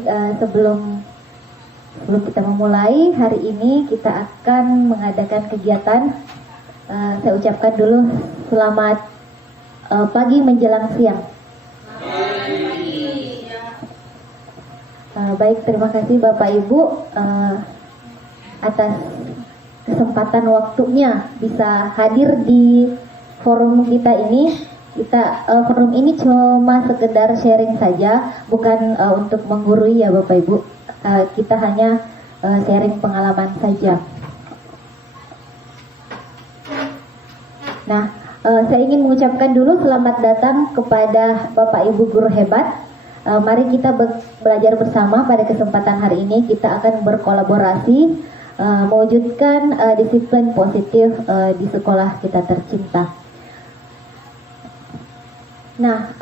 Baik, sebelum kita memulai, hari ini kita akan mengadakan kegiatan. Saya ucapkan dulu selamat pagi menjelang siang. Baik, terima kasih Bapak Ibu atas kesempatan waktunya bisa hadir di forum kita ini. Forum ini cuma sekedar sharing saja, bukan untuk menggurui ya Bapak Ibu. Kita hanya sharing pengalaman saja. Nah, saya ingin mengucapkan dulu selamat datang kepada Bapak Ibu guru hebat. Mari kita belajar bersama pada kesempatan hari ini. Kita akan berkolaborasi mewujudkan disiplin positif di sekolah kita tercinta. Nah,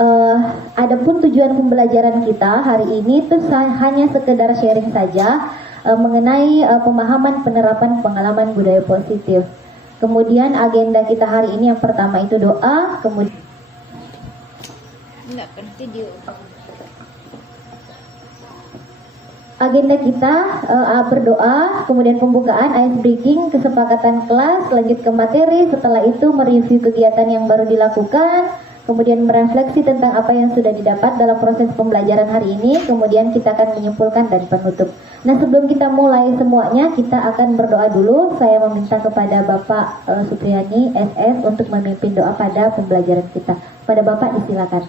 adapun tujuan pembelajaran kita hari ini itu hanya sekedar sharing saja mengenai pemahaman penerapan pengalaman budaya positif. Kemudian agenda kita hari ini yang pertama itu doa, kemudian agenda kita berdoa, kemudian pembukaan, ice breaking, kesepakatan kelas, lanjut ke materi. Setelah itu mereview kegiatan yang baru dilakukan, kemudian merefleksi tentang apa yang sudah didapat dalam proses pembelajaran hari ini, kemudian kita akan menyimpulkan dan penutup. Nah, sebelum kita mulai semuanya, kita akan berdoa dulu. Saya meminta kepada Bapak Supriyani SS untuk memimpin doa pada pembelajaran kita. Pada Bapak disilakan.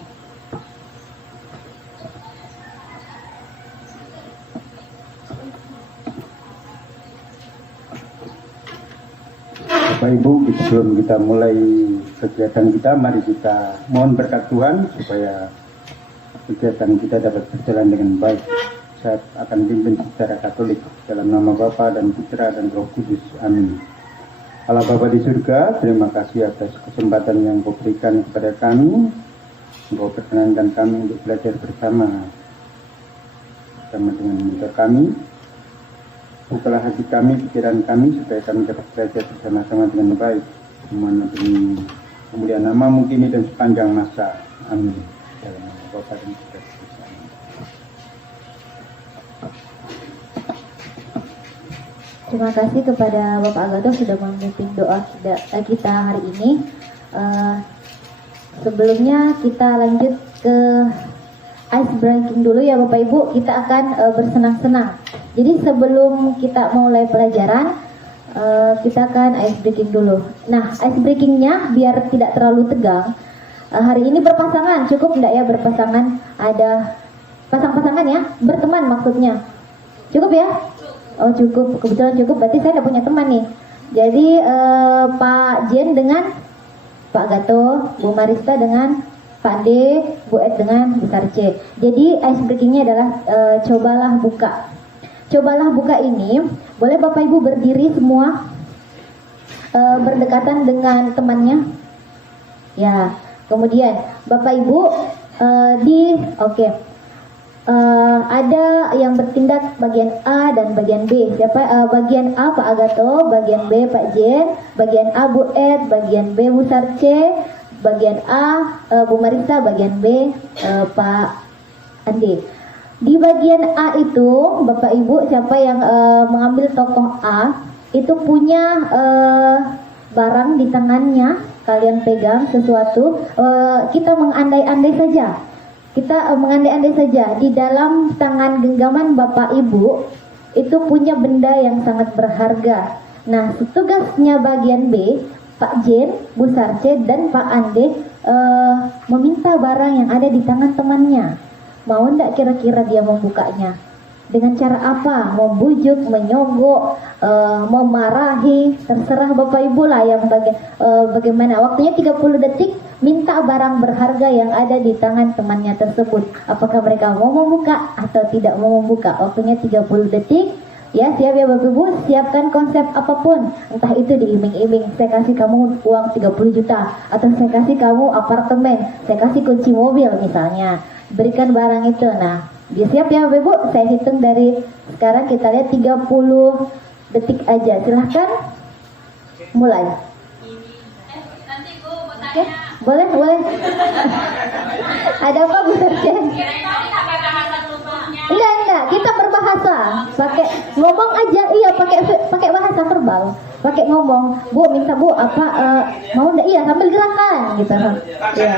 Bapak Ibu, sebelum kita mulai kegiatan kita, mari kita mohon berkat Tuhan supaya kegiatan kita dapat berjalan dengan baik. Saya akan pimpin secara Katolik dalam nama Bapa dan Putra dan Roh Kudus. Amin. Allah Bapa di surga, terima kasih atas kesempatan yang Kau berikan kepada kami. Kau perkenankan kami untuk belajar bersama dengan mentor kami. Bukalah hati kami, pikiran kami, supaya kami dapat belajar bersama-sama dengan baik. Semuanya demi kemuliaan nama-Mu kini dan sepanjang masa. Amin. Dalam nama Bapa dan Putra dan Roh Kudus. Terima kasih kepada Bapak Agathos sudah memimpin doa kita hari ini. Sebelumnya kita lanjut ke ice breaking dulu ya Bapak Ibu. Kita akan bersenang-senang. Jadi sebelum kita mulai pelajaran, kita akan ice breaking dulu. Nah, ice breakingnya biar tidak terlalu tegang. Hari ini berpasangan, cukup enggak ya berpasangan? Ada pasang-pasangan ya? Berteman maksudnya. Cukup ya? Oh cukup, kebetulan cukup. Berarti saya tidak punya teman nih. Jadi Pak Jen dengan Pak Gato, Bu Marista dengan Pak D, Bu Ed dengan Besar C. Jadi ice breakingnya adalah cobalah buka. Cobalah buka ini, boleh Bapak Ibu berdiri semua berdekatan dengan temannya. Ya, kemudian Bapak Ibu ada yang bertindak bagian A dan bagian B. Siapa? Bagian A Pak Agato, bagian B Pak Jen, bagian A Bu Ed, bagian B Bu Sarce, bagian A Bu Marisa, bagian B Pak Andi. Di bagian A itu, Bapak Ibu, siapa yang mengambil tokoh A, itu punya barang di tangannya, kalian pegang sesuatu, kita mengandai-andai saja. Kita mengandai-andai saja, di dalam tangan genggaman Bapak Ibu, itu punya benda yang sangat berharga. Nah, tugasnya bagian B, Pak Jen, Bu Sarce, dan Pak Ande meminta barang yang ada di tangan temannya. Mau ndak kira-kira dia membukanya? Dengan cara apa? Membujuk, menyogok, memarahi, terserah Bapak Ibu lah yang bagaimana. Waktunya 30 detik, minta barang berharga yang ada di tangan temannya tersebut. Apakah mereka mau membuka atau tidak mau membuka? Waktunya 30 detik. Ya, siap ya Bapak Ibu, siapkan konsep apapun. Entah itu diiming-iming, saya kasih kamu uang 30 juta, atau saya kasih kamu apartemen, saya kasih kunci mobil misalnya. Berikan barang itu. Nah, dia siap ya Bapak Ibu, saya hitung dari sekarang, kita lihat 30 detik aja. Silahkan mulai. Oke, boleh. Ada apa Bu Sarjen? Enggak. enggak? Kita berbahasa, pakai ngomong aja, iya pakai bahasa verbal, pakai ngomong. Bu minta bu apa mau enggak? Iya sambil gerakan gitu. Iya.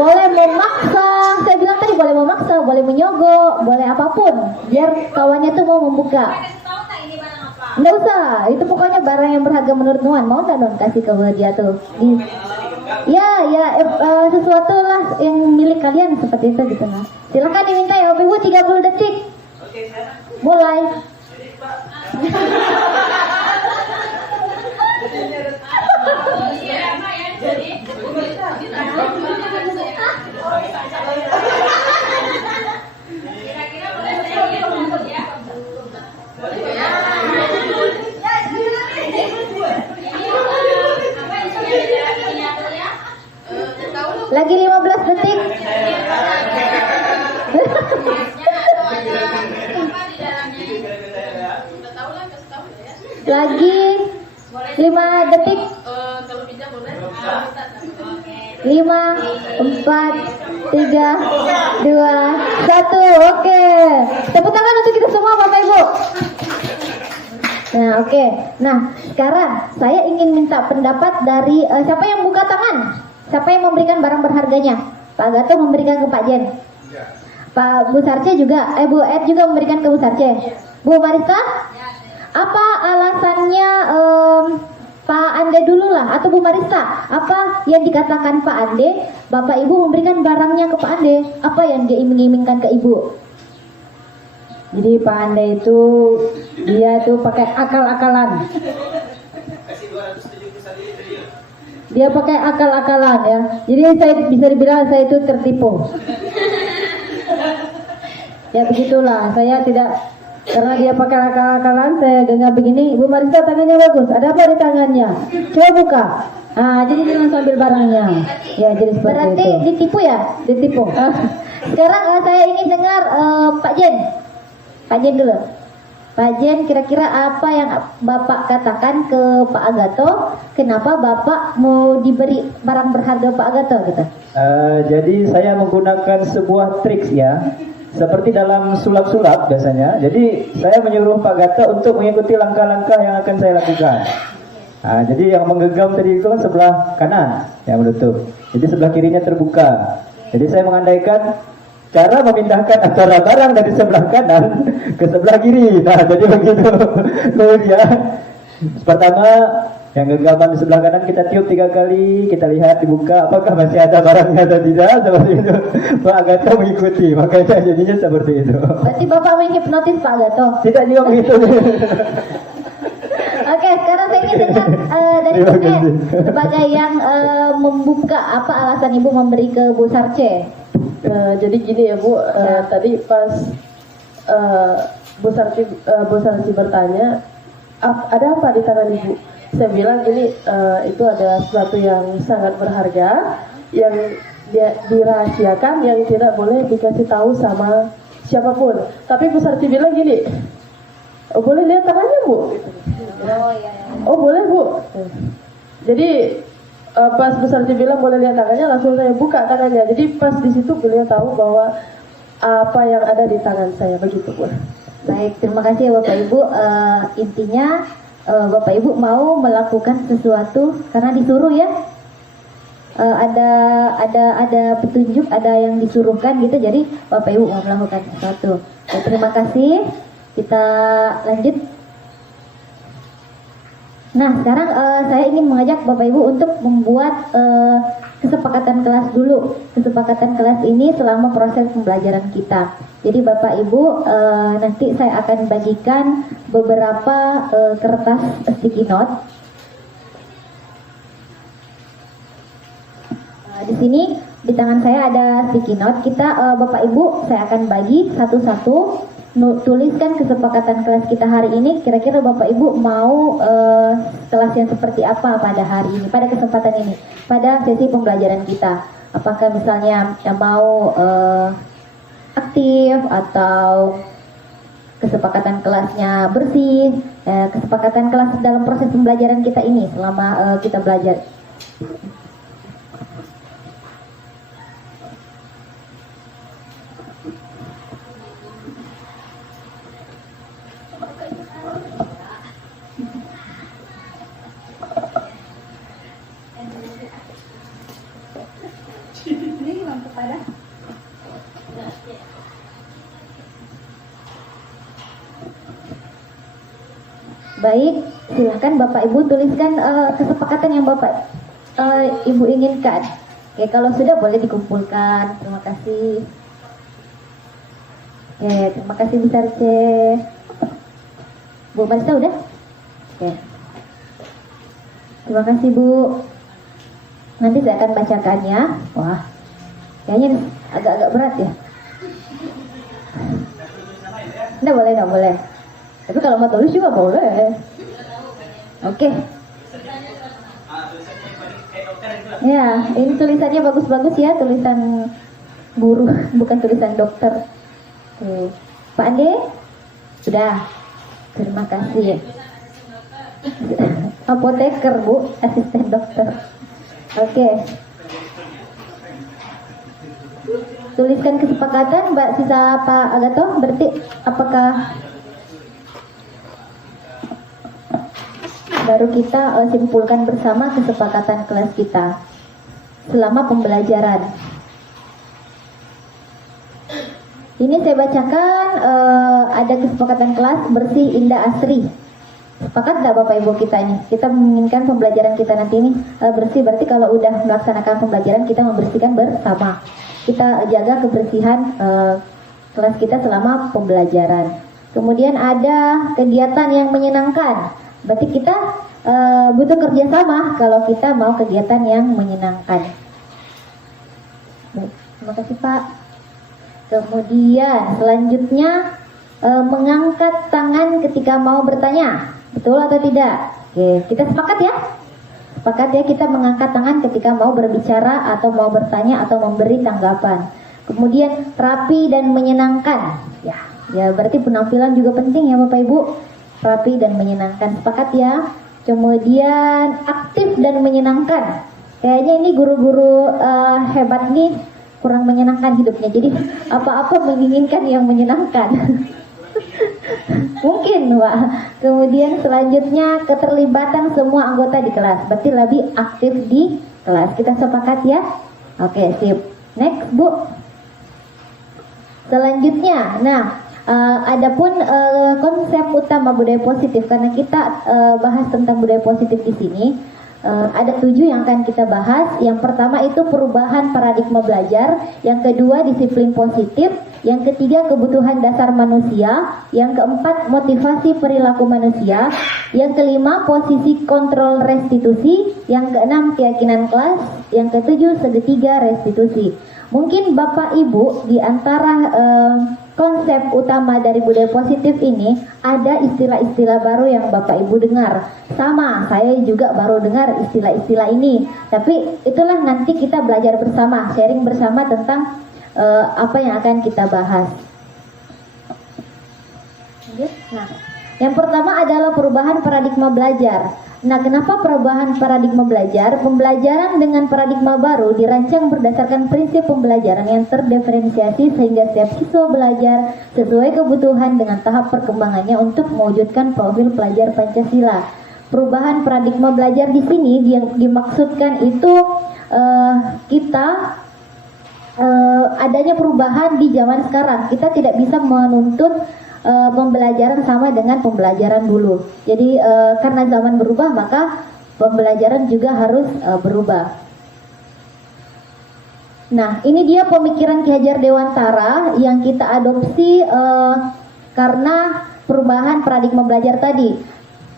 Boleh memaksa. Saya bilang tadi boleh memaksa, boleh menyogok, boleh apapun, biar kawannya tuh mau membuka. Enggak usah, itu pokoknya barang yang berharga menurut Nuan. Mau enggak non kasih ke dia tuh? Sesuatu lah yang milik kalian seperti itu gitu nah. Silakan diminta ya Ibu 30 detik. Mulai. Lagi 15 detik. Lagi 5 detik. 5, 4, 3, 2, 1. Oke. Tepuk tangan untuk kita semua Bapak Ibu. Nah, oke. Nah, sekarang saya ingin minta pendapat dari siapa yang buka tangan? Siapa yang memberikan barang berharganya? Pak Gato memberikan ke Pak Jen. Pak Bu Sarce juga, Bu Ed juga memberikan ke Bu Sarce. Bu Marista? Apa alasannya Pak Ande dulu lah atau Bu Marista? Apa yang dikatakan Pak Ande? Bapak Ibu memberikan barangnya ke Pak Ande. Apa yang dia iming-imingkan ke Ibu? Jadi Pak Ande itu dia tuh pakai akal-akalan. Dia pakai akal-akalan ya. Jadi saya bisa dibilang saya itu tertipu. Ya begitulah. Saya tidak, karena dia pakai akal-akalan, saya genggam begini. Bu Marisa tangannya bagus. Ada apa di tangannya? Coba buka. Ah, jadi jangan sambil barangnya. Ya jadi seperti Berarti itu. ditipu ya? Ditipu. Sekarang saya ingin dengar Pak Jen. Pak Jen dulu. Pak Jen, kira-kira apa yang Bapak katakan ke Pak Agato? Kenapa Bapak mau diberi barang berharga Pak Agato gitu? Jadi saya menggunakan sebuah trik ya, seperti dalam sulap-sulap biasanya. Jadi saya menyuruh Pak Gato untuk mengikuti langkah-langkah yang akan saya lakukan. Jadi yang menggenggam tadi itu kan sebelah kanan yang menutup. Jadi sebelah kirinya terbuka. Jadi saya mengandaikan cara memindahkan antara barang dari sebelah kanan ke sebelah kiri. Nah, jadi begitu. Kemudian pertama yang genggaman di sebelah kanan kita tiup 3 kali, kita lihat dibuka apakah masih ada barangnya atau tidak, seperti itu. Pak Agato mengikuti, makanya jadinya seperti itu. Berarti Bapak menghipnotis Pak Agato? Tidak juga begitu. Oke, sekarang saya ingin dengar dari Terima Bu Ed kasih. sebagai yang membuka apa alasan Ibu memberi ke Bu Sarce. Jadi gini ya Bu, tadi pas Bu Sarci bertanya, ada apa di tangan Ibu? Saya bilang ini itu adalah sesuatu yang sangat berharga, yang dirahasiakan, yang tidak boleh dikasih tahu sama siapapun. Tapi Bu Sarci bilang gini, oh, boleh lihat tangannya Bu? Oh boleh Bu. Jadi pas Bu Sarci bilang boleh lihat tangannya, langsung saya buka tangannya. Jadi pas di situ beliau tahu bahwa apa yang ada di tangan saya, begitu Bu. Baik, terima kasih Bapak Ibu. Intinya Bapak Ibu mau melakukan sesuatu karena disuruh ya. Ada petunjuk, ada yang disuruhkan gitu. Jadi Bapak Ibu mau melakukan sesuatu. Ya, terima kasih. Kita lanjut. Nah, sekarang saya ingin mengajak Bapak Ibu untuk membuat kesepakatan kelas dulu. Kesepakatan kelas ini selama proses pembelajaran kita. Jadi Bapak Ibu, nanti saya akan bagikan beberapa kertas sticky note. Di sini di tangan saya ada sticky note. Kita Bapak Ibu, saya akan bagi satu-satu. Tuliskan kesepakatan kelas kita hari ini. Kira-kira Bapak Ibu mau kelas yang seperti apa pada hari ini, pada kesempatan ini, pada sesi pembelajaran kita. Apakah misalnya mau aktif atau kesepakatan kelasnya bersih, kesepakatan kelas dalam proses pembelajaran kita ini selama kita belajar. Baik, silahkan Bapak Ibu tuliskan kesepakatan yang Bapak Ibu inginkan. Oke, kalau sudah boleh dikumpulkan. Terima kasih. Oke, terima kasih Bu Sarce. Bu Marisa udah? Oke. Terima kasih Bu. Nanti saya akan bacakannya. Wah, kayaknya agak-agak berat ya. Nggak boleh, nggak boleh. Tapi kalau mau tulis juga boleh. Oke. Ya, ini tulisannya bagus-bagus ya, tulisan guru, bukan tulisan dokter. Oke. Pak Ande, sudah. Terima kasih. Apoteker Bu, asisten dokter. Oke. Tuliskan kesepakatan, Mbak Sisa Pak Agato. Berarti apakah baru kita simpulkan bersama kesepakatan kelas kita selama pembelajaran. Ini saya bacakan ada kesepakatan kelas bersih, indah, asri. Sepakat nggak Bapak Ibu kita ini? Kita menginginkan pembelajaran kita nanti ini bersih, berarti kalau udah melaksanakan pembelajaran kita membersihkan bersama. Kita jaga kebersihan kelas kita selama pembelajaran. Kemudian ada kegiatan yang menyenangkan. Berarti kita butuh kerjasama kalau kita mau kegiatan yang menyenangkan. Baik, terima kasih Pak. Kemudian selanjutnya mengangkat tangan ketika mau bertanya. Betul atau tidak? Oke, kita sepakat ya? Sepakat ya, kita mengangkat tangan ketika mau berbicara atau mau bertanya atau memberi tanggapan. Kemudian rapi dan menyenangkan. Ya berarti penampilan juga penting ya Bapak Ibu. Rapi dan menyenangkan, sepakat ya. Kemudian aktif dan menyenangkan. Kayaknya ini guru-guru hebat nih kurang menyenangkan hidupnya. Jadi apa-apa menginginkan yang menyenangkan. Mungkin Pak. Kemudian selanjutnya keterlibatan semua anggota di kelas. Berarti lebih aktif di kelas. Kita sepakat ya. Oke, sip. Next Bu. Selanjutnya, adapun konsep utama budaya positif, karena kita bahas tentang budaya positif di sini, ada 7 yang akan kita bahas. Yang pertama itu perubahan paradigma belajar, yang kedua disiplin positif, yang ketiga kebutuhan dasar manusia, yang keempat motivasi perilaku manusia, yang kelima posisi kontrol restitusi, yang keenam keyakinan kelas, yang ketujuh segitiga restitusi. Mungkin Bapak Ibu di antara konsep utama dari budaya positif ini ada istilah-istilah baru yang Bapak Ibu dengar. Sama, saya juga baru dengar istilah-istilah ini. Tapi itulah nanti kita belajar bersama, sharing bersama tentang apa yang akan kita bahas. Nah, yang pertama adalah perubahan paradigma belajar. Nah, kenapa perubahan paradigma belajar? Pembelajaran dengan paradigma baru dirancang berdasarkan prinsip pembelajaran yang terdiferensiasi sehingga setiap siswa belajar sesuai kebutuhan dengan tahap perkembangannya untuk mewujudkan profil pelajar Pancasila. Perubahan paradigma belajar di sini yang dimaksudkan itu kita adanya perubahan di zaman sekarang. Kita tidak bisa menuntut pembelajaran sama dengan pembelajaran dulu. Jadi karena zaman berubah maka pembelajaran juga harus berubah. Nah, ini dia pemikiran Ki Hajar Dewantara yang kita adopsi karena perubahan paradigma belajar tadi.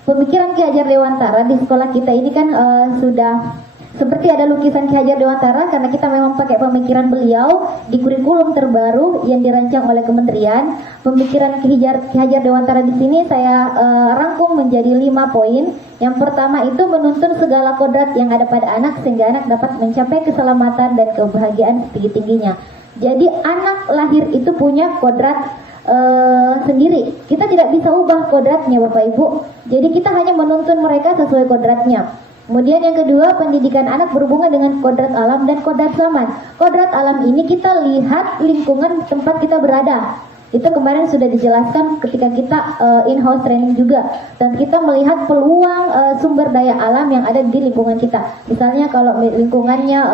Pemikiran Ki Hajar Dewantara di sekolah kita ini kan sudah seperti ada lukisan Ki Hajar Dewantara karena kita memang pakai pemikiran beliau di kurikulum terbaru yang dirancang oleh kementerian. Pemikiran Ki Hajar Dewantara di sini saya rangkum menjadi 5 poin. Yang pertama itu menuntun segala kodrat yang ada pada anak sehingga anak dapat mencapai keselamatan dan kebahagiaan setinggi-tingginya. Jadi anak lahir itu punya kodrat sendiri. Kita tidak bisa ubah kodratnya Bapak Ibu. Jadi kita hanya menuntun mereka sesuai kodratnya. Kemudian yang kedua, pendidikan anak berhubungan dengan kodrat alam dan kodrat zaman. Kodrat alam ini kita lihat lingkungan tempat kita berada. Itu kemarin sudah dijelaskan ketika kita in-house training juga. Dan kita melihat peluang sumber daya alam yang ada di lingkungan kita. Misalnya kalau lingkungannya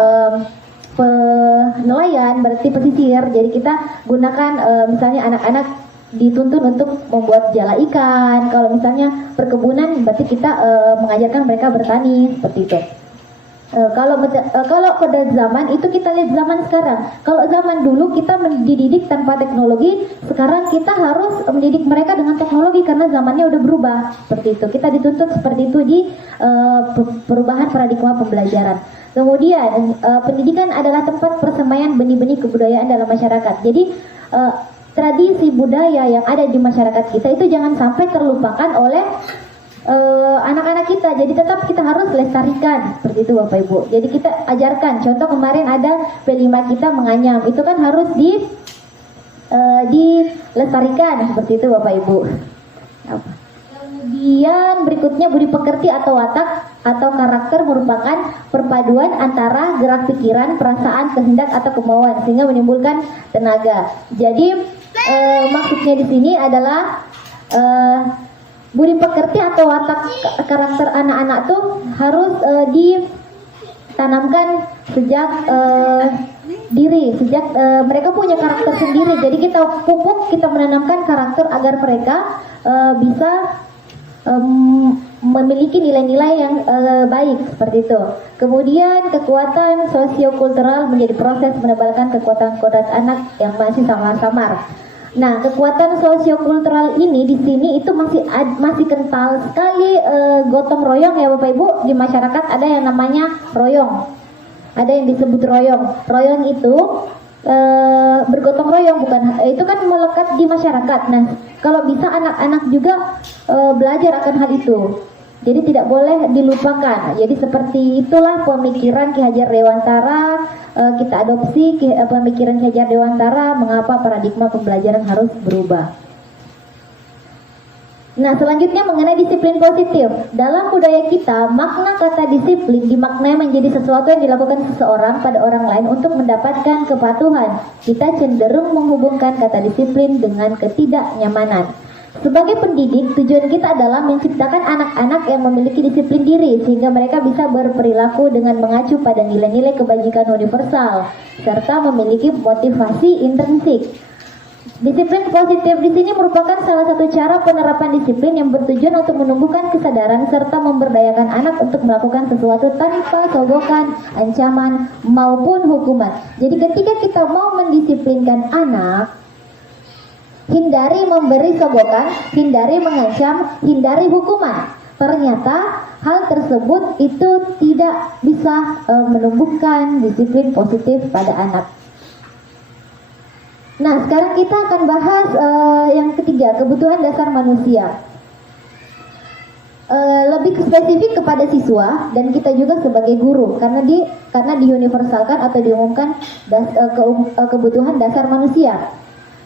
nelayan berarti pesisir. Jadi kita gunakan misalnya anak-anak dituntun untuk membuat jala ikan. Kalau misalnya perkebunan, berarti kita mengajarkan mereka bertani seperti itu. Kalau pada zaman itu kita lihat zaman sekarang. Kalau zaman dulu kita mendidik tanpa teknologi, sekarang kita harus mendidik mereka dengan teknologi karena zamannya udah berubah seperti itu. Kita dituntut seperti itu di perubahan paradigma pembelajaran. Kemudian pendidikan adalah tempat persemaian benih-benih kebudayaan dalam masyarakat. Jadi tradisi budaya yang ada di masyarakat kita itu jangan sampai terlupakan oleh anak-anak kita. Jadi tetap kita harus lestarikan seperti itu Bapak Ibu. Jadi kita ajarkan. Contoh kemarin ada P5 kita menganyam, itu kan harus dilestarikan seperti itu Bapak Ibu. Kemudian berikutnya budi pekerti atau watak atau karakter merupakan perpaduan antara gerak pikiran, perasaan, kehendak atau kemauan sehingga menimbulkan tenaga. Jadi maksudnya di sini adalah budi pekerti atau watak karakter anak-anak tuh harus ditanamkan sejak sejak mereka punya karakter sendiri. Jadi kita pupuk, kita menanamkan karakter agar mereka bisa memiliki nilai-nilai yang baik seperti itu. Kemudian kekuatan sosiokultural menjadi proses menebalkan kekuatan kodrat anak yang masih samar-samar. Nah, kekuatan sosiokultural ini di sini itu masih kental sekali, gotong royong ya Bapak Ibu. Di masyarakat ada yang namanya royong. Ada yang disebut royong. Royong itu bergotong royong, bukan itu kan melekat di masyarakat. Nah, kalau bisa anak-anak juga belajar akan hal itu. Jadi tidak boleh dilupakan. Jadi seperti itulah pemikiran Ki Hajar Dewantara, kita adopsi pemikiran Ki Hajar Dewantara mengapa paradigma pembelajaran harus berubah. Nah, selanjutnya mengenai disiplin positif. Dalam budaya kita, makna kata disiplin dimaknai menjadi sesuatu yang dilakukan seseorang pada orang lain untuk mendapatkan kepatuhan. Kita cenderung menghubungkan kata disiplin dengan ketidaknyamanan. Sebagai pendidik, tujuan kita adalah menciptakan anak-anak yang memiliki disiplin diri sehingga mereka bisa berperilaku dengan mengacu pada nilai-nilai kebajikan universal serta memiliki motivasi intrinsik. Disiplin positif di sini merupakan salah satu cara penerapan disiplin yang bertujuan untuk menumbuhkan kesadaran serta memberdayakan anak untuk melakukan sesuatu tanpa sogokan, ancaman maupun hukuman. Jadi ketika kita mau mendisiplinkan anak, hindari memberi sogokan, hindari mengancam, hindari hukuman. Ternyata hal tersebut itu tidak bisa menumbuhkan disiplin positif pada anak. Nah, sekarang kita akan bahas yang ketiga, kebutuhan dasar manusia. Lebih spesifik kepada siswa dan kita juga sebagai guru karena diuniversalkan atau diumumkan kebutuhan dasar manusia.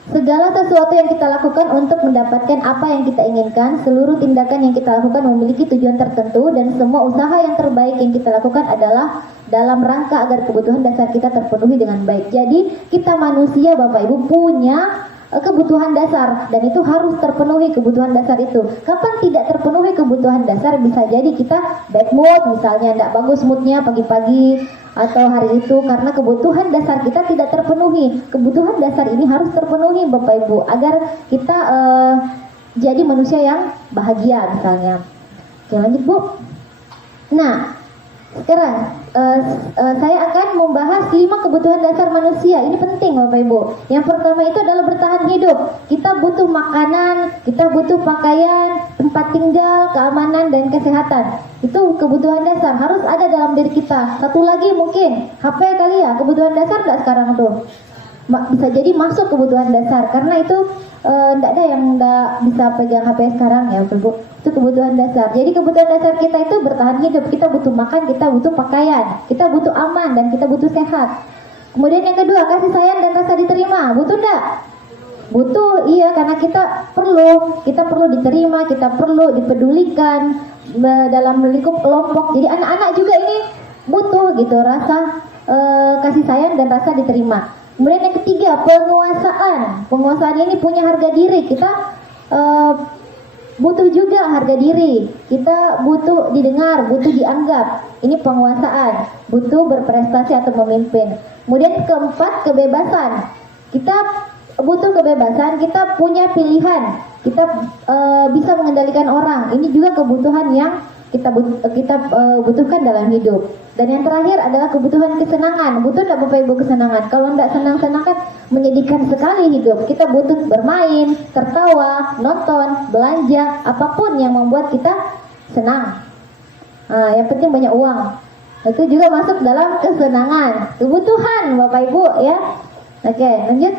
Segala sesuatu yang kita lakukan untuk mendapatkan apa yang kita inginkan, seluruh tindakan yang kita lakukan memiliki tujuan tertentu dan semua usaha yang terbaik yang kita lakukan adalah dalam rangka agar kebutuhan dasar kita terpenuhi dengan baik. Jadi kita manusia Bapak Ibu punya kebutuhan dasar dan itu harus terpenuhi kebutuhan dasar itu. Kapan tidak terpenuhi kebutuhan dasar, bisa jadi kita bad mood, misalnya tidak bagus moodnya pagi-pagi atau hari itu karena kebutuhan dasar kita tidak terpenuhi. Kebutuhan dasar ini harus terpenuhi Bapak Ibu agar kita jadi manusia yang bahagia misalnya. Oke, lanjut Bu. Nah, sekarang saya akan membahas 5 kebutuhan dasar manusia. Ini penting Bapak Ibu. Yang pertama itu adalah bertahan hidup. Kita butuh makanan, kita butuh pakaian, tempat tinggal, keamanan dan kesehatan. Itu kebutuhan dasar harus ada dalam diri kita. Satu lagi mungkin HP kali ya, kebutuhan dasar nggak sekarang tuh? Bisa jadi masuk kebutuhan dasar karena itu tidak ada yang nggak bisa pegang HP sekarang ya Bapak Ibu. Itu kebutuhan dasar. Jadi kebutuhan dasar kita itu bertahan hidup. Kita butuh makan, kita butuh pakaian, kita butuh aman dan kita butuh sehat. Kemudian yang kedua, kasih sayang dan rasa diterima. Butuh enggak? Butuh, iya, karena kita perlu diterima, kita perlu dipedulikan dalam lingkup kelompok. Jadi anak-anak juga ini butuh gitu rasa kasih sayang dan rasa diterima. Kemudian yang ketiga, penguasaan. Penguasaan ini punya harga diri. Kita butuh juga harga diri. Kita butuh didengar, butuh dianggap. Ini penguasaan. Butuh berprestasi atau memimpin. Kemudian keempat, kebebasan. Kita butuh kebebasan, kita punya pilihan, kita bisa mengendalikan orang. Ini juga kebutuhan yang kita butuhkan dalam hidup. Dan yang terakhir adalah kebutuhan kesenangan. Butuh tidak Bapak Ibu kesenangan? Kalau tidak senang-senang kan menyedihkan sekali hidup. Kita butuh bermain, tertawa, nonton, belanja, apapun yang membuat kita senang. Yang penting banyak uang. Itu juga masuk dalam kesenangan, kebutuhan Bapak Ibu ya. Oke, lanjut.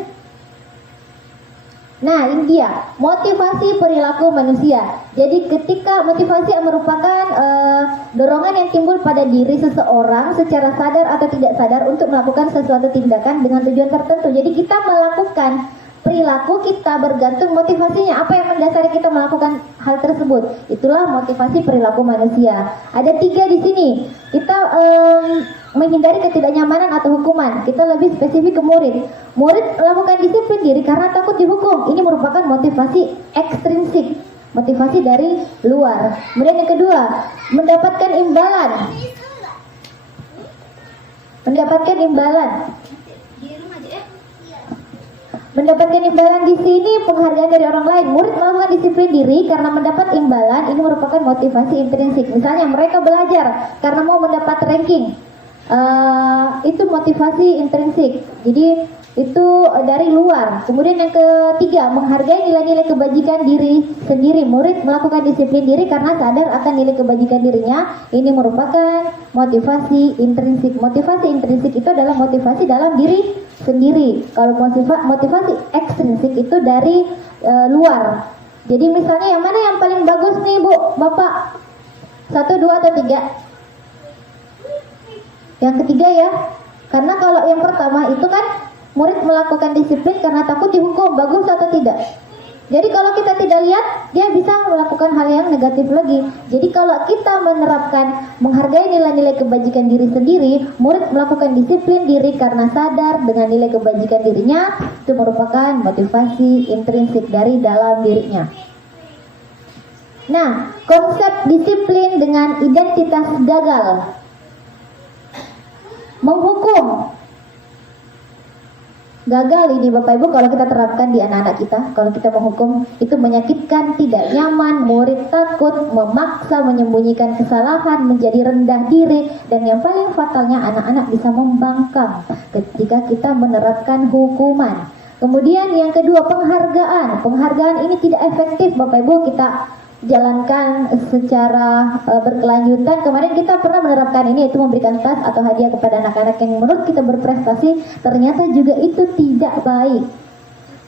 Nah, ini dia motivasi perilaku manusia. Jadi ketika motivasi merupakan dorongan yang timbul pada diri seseorang secara sadar atau tidak sadar untuk melakukan sesuatu tindakan dengan tujuan tertentu. Jadi kita melakukan perilaku kita bergantung motivasinya. Apa yang mendasari kita melakukan hal tersebut? Itulah motivasi perilaku manusia. Ada 3 di sini. Kita menghindari ketidaknyamanan atau hukuman. Kita lebih spesifik ke murid. Murid melakukan disiplin diri karena takut dihukum. Ini merupakan motivasi ekstrinsik, motivasi dari luar. Kemudian yang kedua, mendapatkan imbalan. Mendapatkan imbalan. Mendapatkan imbalan di sini penghargaan dari orang lain. Murid melakukan disiplin diri karena mendapat imbalan. Ini merupakan motivasi intrinsik. Misalnya mereka belajar karena mau mendapat ranking. Itu motivasi intrinsik. Jadi itu dari luar. Kemudian yang ketiga, menghargai nilai-nilai kebajikan diri sendiri. Murid melakukan disiplin diri karena sadar akan nilai kebajikan dirinya. Ini merupakan motivasi intrinsik. Motivasi intrinsik itu adalah motivasi dalam diri sendiri. Kalau motivasi ekstrinsik itu dari luar. Jadi misalnya yang mana yang paling bagus nih Bu, Bapak? 1, 2 atau 3? Yang ketiga ya. Karena kalau yang pertama itu kan murid melakukan disiplin karena takut dihukum, bagus atau tidak? Jadi kalau kita tidak lihat, dia bisa melakukan hal yang negatif lagi. Jadi kalau kita menerapkan menghargai nilai-nilai kebajikan diri sendiri, murid melakukan disiplin diri karena sadar dengan nilai kebajikan dirinya, itu merupakan motivasi intrinsik dari dalam dirinya. Nah, konsep disiplin dengan identitas gagal. Menghukum. Gagal ini Bapak Ibu kalau kita terapkan di anak-anak kita. Kalau kita menghukum itu menyakitkan, tidak nyaman, murid takut, memaksa, menyembunyikan kesalahan, menjadi rendah diri. Dan yang paling fatalnya anak-anak bisa membangkang ketika kita menerapkan hukuman. Kemudian yang kedua, penghargaan. Penghargaan ini tidak efektif Bapak Ibu kita jalankan secara berkelanjutan. Kemarin kita pernah menerapkan ini, yaitu memberikan tas atau hadiah kepada anak-anak yang menurut kita berprestasi. Ternyata juga itu tidak baik.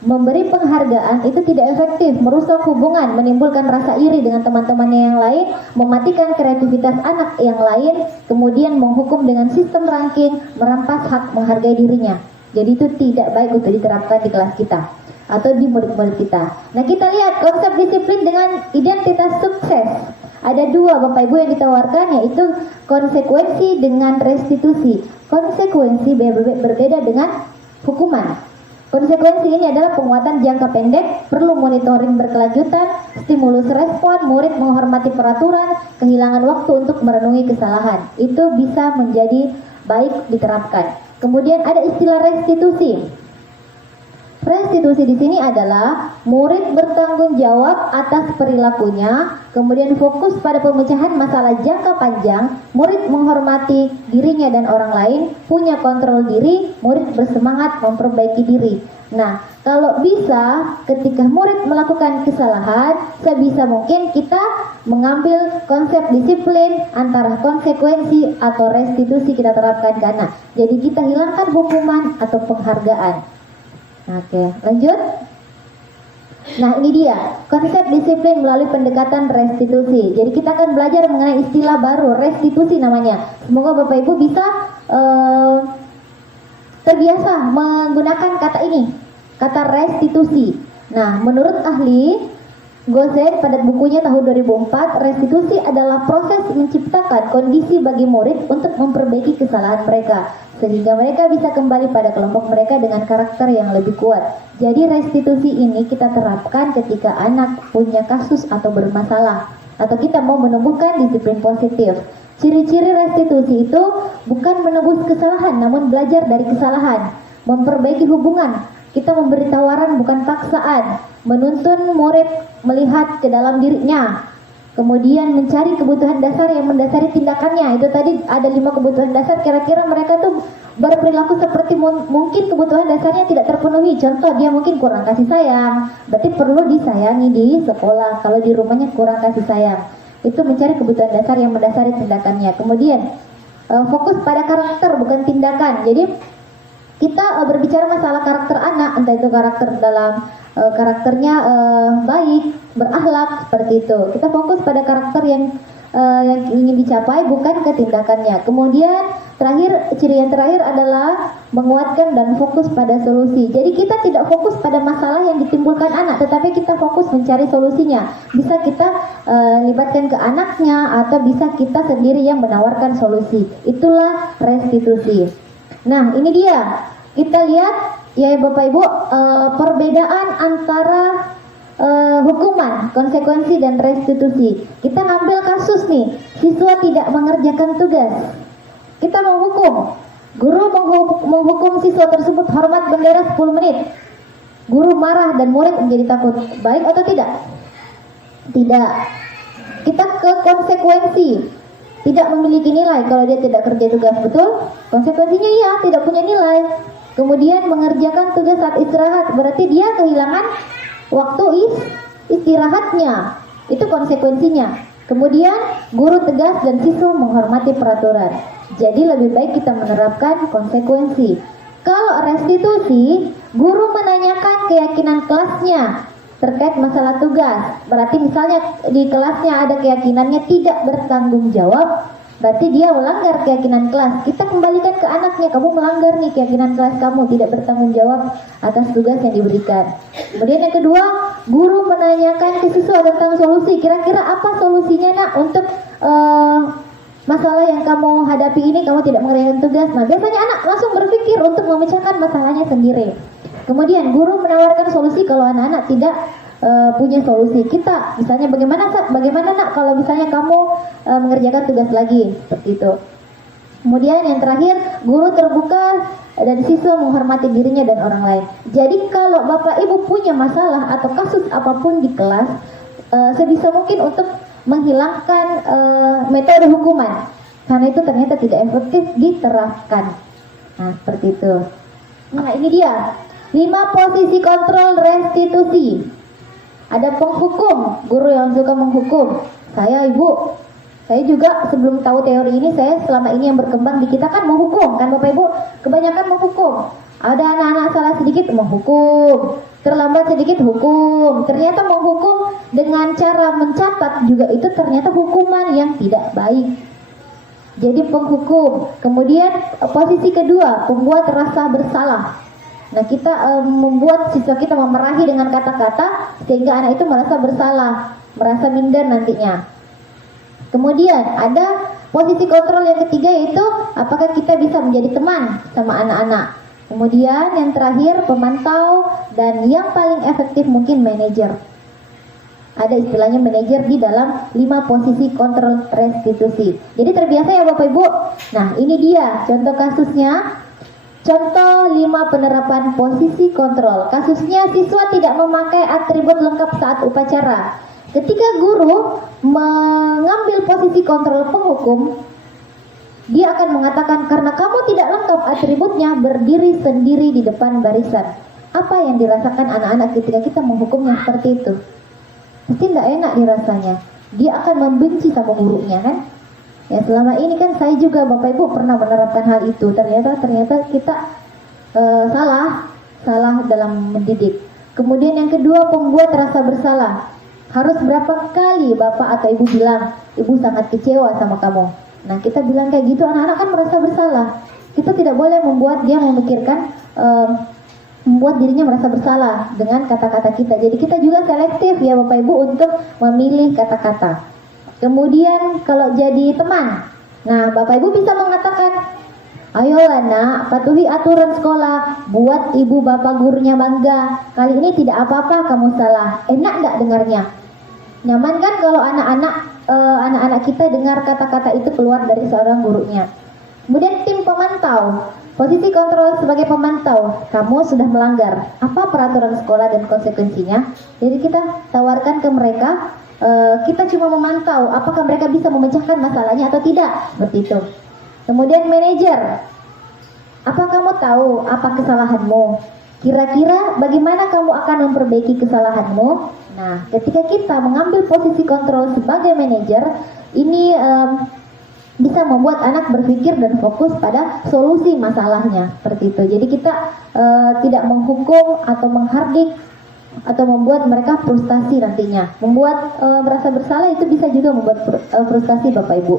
Memberi penghargaan itu tidak efektif, merusak hubungan, menimbulkan rasa iri dengan teman-temannya yang lain, mematikan kreativitas anak yang lain, kemudian menghukum dengan sistem ranking, merampas hak menghargai dirinya. Jadi itu tidak baik untuk diterapkan di kelas kita atau di murid-murid kita. Nah, kita lihat konsep disiplin dengan identitas sukses. Ada 2 Bapak Ibu yang ditawarkan, yaitu konsekuensi dengan restitusi. Konsekuensi berbeda dengan hukuman. Konsekuensi ini adalah penguatan jangka pendek, perlu monitoring berkelanjutan, stimulus respon, murid menghormati peraturan, kehilangan waktu untuk merenungi kesalahan. Itu bisa menjadi baik diterapkan. Kemudian ada istilah restitusi. Restitusi di sini adalah murid bertanggung jawab atas perilakunya, kemudian fokus pada pemecahan masalah jangka panjang, murid menghormati dirinya dan orang lain, punya kontrol diri, murid bersemangat memperbaiki diri. Nah, kalau bisa ketika murid melakukan kesalahan, sebisa mungkin kita mengambil konsep disiplin antara konsekuensi atau restitusi kita terapkan ke anak. Jadi kita hilangkan hukuman atau penghargaan. Oke, lanjut. Nah, ini dia konsep disiplin melalui pendekatan restitusi. Jadi kita akan belajar mengenai istilah baru, restitusi namanya. Semoga Bapak Ibu bisa terbiasa menggunakan kata ini, kata restitusi. Nah, menurut ahli Gozen pada bukunya tahun 2004, restitusi adalah proses menciptakan kondisi bagi murid untuk memperbaiki kesalahan mereka, sehingga mereka bisa kembali pada kelompok mereka dengan karakter yang lebih kuat. Jadi restitusi ini kita terapkan ketika anak punya kasus atau bermasalah, atau kita mau menumbuhkan disiplin positif. Ciri-ciri restitusi itu bukan menebus kesalahan, namun belajar dari kesalahan, memperbaiki hubungan, Kita memberi tawaran bukan paksaan, menuntun murid melihat ke dalam dirinya, kemudian mencari kebutuhan dasar yang mendasari tindakannya. Itu tadi ada 5 kebutuhan dasar, kira-kira mereka tuh berperilaku seperti mungkin kebutuhan dasarnya tidak terpenuhi. Contoh, dia mungkin kurang kasih sayang, berarti perlu disayangi di sekolah. Kalau di rumahnya kurang kasih sayang, itu mencari kebutuhan dasar yang mendasari tindakannya. Kemudian fokus pada karakter bukan tindakan. Jadi kita berbicara masalah karakter anak, entah itu karakter dalam karakternya baik, berakhlak, seperti itu. Kita fokus pada karakter yang ingin dicapai, bukan ke tindakannya. Kemudian ciri yang terakhir adalah menguatkan dan fokus pada solusi. Jadi kita tidak fokus pada masalah yang ditimbulkan anak, tetapi kita fokus mencari solusinya. Bisa kita libatkan ke anaknya, atau bisa kita sendiri yang menawarkan solusi. Itulah restitusi. Nah, ini dia. Kita lihat ya Bapak Ibu, perbedaan antara hukuman, konsekuensi, dan restitusi. Kita ngambil kasus nih, siswa tidak mengerjakan tugas. Kita menghukum, guru menghukum siswa tersebut hormat bendera 10 menit. Guru marah dan murid menjadi takut. Baik atau tidak? Tidak. Kita ke konsekuensi. Tidak memiliki nilai kalau dia tidak kerja tugas, betul? Konsekuensinya iya, tidak punya nilai. Kemudian mengerjakan tugas saat istirahat, berarti dia kehilangan waktu istirahatnya. Itu konsekuensinya. Kemudian guru tegas dan siswa menghormati peraturan. Jadi lebih baik kita menerapkan konsekuensi. Kalau restitusi, guru menanyakan keyakinan kelasnya terkait masalah tugas. Berarti misalnya di kelasnya ada keyakinannya tidak bertanggung jawab, berarti dia melanggar keyakinan kelas. Kita kembalikan ke anaknya, kamu melanggar nih keyakinan kelas kamu, tidak bertanggung jawab atas tugas yang diberikan. Kemudian yang kedua, guru menanyakan ke siswa tentang solusi. Kira-kira apa solusinya nak untuk masalah yang kamu hadapi ini, kamu tidak mengerjakan tugas. Nah, biasanya anak langsung berpikir untuk memecahkan masalahnya sendiri. Kemudian guru menawarkan solusi kalau anak-anak tidak punya solusi. Kita misalnya bagaimana nak kalau misalnya kamu mengerjakan tugas lagi, seperti itu. Kemudian yang terakhir, guru terbuka dan siswa menghormati dirinya dan orang lain. Jadi kalau Bapak Ibu punya masalah atau kasus apapun di kelas, sebisa mungkin untuk menghilangkan metode hukuman, karena itu ternyata tidak efektif diterapkan. Nah, seperti itu. Nah, ini dia 5 posisi kontrol restitusi. Ada penghukum, guru yang suka menghukum. Saya juga sebelum tahu teori ini, saya selama ini yang berkembang di kita kan menghukum, kan Bapak Ibu, kebanyakan menghukum. Ada anak-anak salah sedikit menghukum, terlambat sedikit hukum. Ternyata menghukum dengan cara mencatat juga itu ternyata hukuman yang tidak baik. Jadi penghukum. Kemudian posisi kedua, pembuat rasa bersalah. Nah, kita membuat siswa kita memarahi dengan kata-kata sehingga anak itu merasa bersalah, merasa minder nantinya. Kemudian ada posisi kontrol yang ketiga, yaitu apakah kita bisa menjadi teman sama anak-anak. Kemudian yang terakhir pemantau, dan yang paling efektif mungkin manajer. Ada istilahnya manajer di dalam 5 posisi kontrol restitusi. Jadi terbiasa ya Bapak Ibu. Nah, ini dia contoh kasusnya. Contoh 5 penerapan posisi kontrol. Kasusnya siswa tidak memakai atribut lengkap saat upacara. Ketika guru mengambil posisi kontrol penghukum, dia akan mengatakan, karena kamu tidak lengkap atributnya, berdiri sendiri di depan barisan. Apa yang dirasakan anak-anak ketika kita menghukumnya seperti itu? Pasti tidak enak dirasanya. Dia akan membenci sama gurunya, kan? Ya, selama ini kan saya juga Bapak Ibu pernah menerapkan hal itu. Ternyata kita salah dalam mendidik. Kemudian yang kedua, pembuat rasa bersalah. Harus berapa kali Bapak atau Ibu bilang, Ibu sangat kecewa sama kamu. Nah, kita bilang kayak gitu, anak-anak kan merasa bersalah. Kita tidak boleh membuat dia memikirkan, membuat dirinya merasa bersalah dengan kata-kata kita. Jadi kita juga selektif ya Bapak Ibu untuk memilih kata-kata. Kemudian kalau jadi teman, nah Bapak Ibu bisa mengatakan, ayolah nak, patuhi aturan sekolah, buat ibu bapak gurunya bangga. Kali ini tidak apa-apa kamu salah. Enak nggak dengarnya? Nyaman kan kalau anak-anak kita dengar kata-kata itu keluar dari seorang gurunya. Kemudian tim pemantau. Posisi kontrol sebagai pemantau, kamu sudah melanggar apa peraturan sekolah dan konsekuensinya. Jadi kita tawarkan ke mereka, kita cuma memantau apakah mereka bisa memecahkan masalahnya atau tidak, seperti itu. Kemudian manajer, apa kamu tahu apa kesalahanmu? Kira-kira bagaimana kamu akan memperbaiki kesalahanmu? Nah, ketika kita mengambil posisi kontrol sebagai manajer, ini bisa membuat anak berpikir dan fokus pada solusi masalahnya, seperti itu. Jadi kita tidak menghukum atau menghardik atau membuat mereka frustasi nantinya. Membuat merasa bersalah itu bisa juga membuat frustasi Bapak Ibu.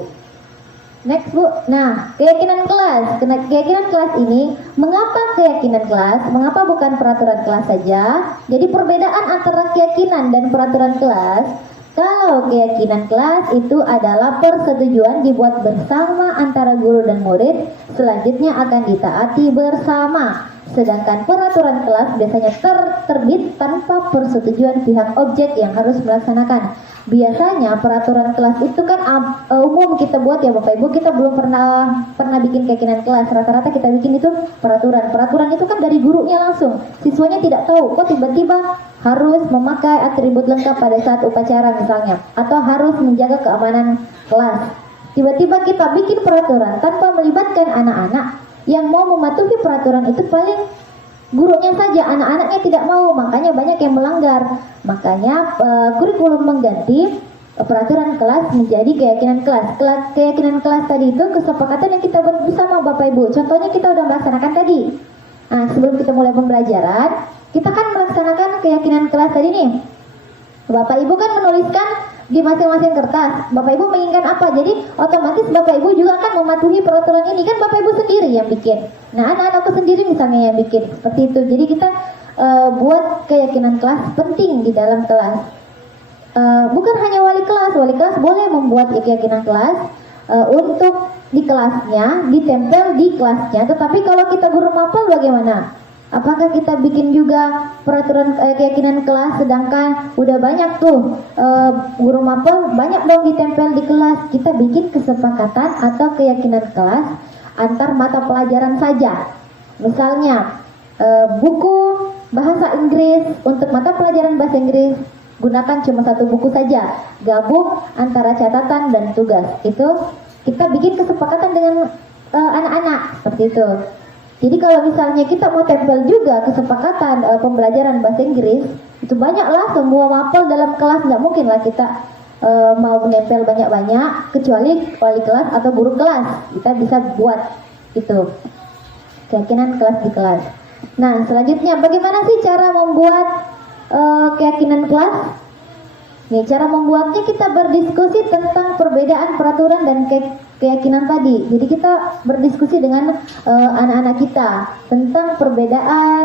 Next Bu, nah keyakinan kelas. Keyakinan kelas ini, mengapa keyakinan kelas? Mengapa bukan peraturan kelas saja? Jadi perbedaan antara keyakinan dan peraturan kelas. Kalau keyakinan kelas itu adalah persetujuan dibuat bersama antara guru dan murid, selanjutnya akan ditaati bersama. Sedangkan peraturan kelas biasanya terbit tanpa persetujuan pihak objek yang harus melaksanakan. Biasanya peraturan kelas itu kan umum kita buat ya Bapak Ibu, kita belum pernah bikin keyakinan kelas. Rata-rata kita bikin itu peraturan. Peraturan itu kan dari gurunya langsung. Siswanya tidak tahu kok tiba-tiba harus memakai atribut lengkap pada saat upacara misalnya, atau harus menjaga keamanan kelas. Tiba-tiba kita bikin peraturan tanpa melibatkan anak-anak. Yang mau mematuhi peraturan itu paling gurunya saja, anak-anaknya tidak mau, makanya banyak yang melanggar. Makanya kurikulum mengganti peraturan kelas menjadi keyakinan kelas. Keyakinan kelas tadi itu kesepakatan yang kita buat bersama Bapak Ibu. Contohnya kita udah melaksanakan tadi. Nah, sebelum kita mulai pembelajaran, kita kan melaksanakan keyakinan kelas tadi nih. Bapak Ibu kan menuliskan di masing-masing kertas. Bapak Ibu menginginkan apa? Jadi otomatis Bapak Ibu juga akan mematuhi peraturan ini. Kan Bapak Ibu sendiri yang bikin. Nah, anak-anakku sendiri misalnya yang bikin. Seperti itu. Jadi kita buat keyakinan kelas penting di dalam kelas. Bukan hanya wali kelas boleh membuat keyakinan kelas untuk di kelasnya, ditempel di kelasnya. Tetapi kalau kita guru mapel bagaimana? Apakah kita bikin juga peraturan keyakinan kelas, sedangkan udah banyak tuh guru mapel, banyak dong ditempel di kelas. Kita bikin kesepakatan atau keyakinan kelas antar mata pelajaran saja. Misalnya buku bahasa Inggris, untuk mata pelajaran bahasa Inggris gunakan cuma satu buku saja, gabung antara catatan dan tugas. Itu kita bikin kesepakatan dengan anak-anak, seperti itu. Jadi kalau misalnya kita mau tempel juga kesepakatan pembelajaran bahasa Inggris, itu banyaklah semua mapel dalam kelas, nggak mungkin lah kita mau menempel banyak-banyak, kecuali wali kelas atau guru kelas. Kita bisa buat itu keyakinan kelas di kelas. Nah, selanjutnya bagaimana sih cara membuat keyakinan kelas? Nih, cara membuatnya kita berdiskusi tentang perbedaan peraturan dan keyakinan tadi. Jadi kita berdiskusi dengan anak-anak kita tentang perbedaan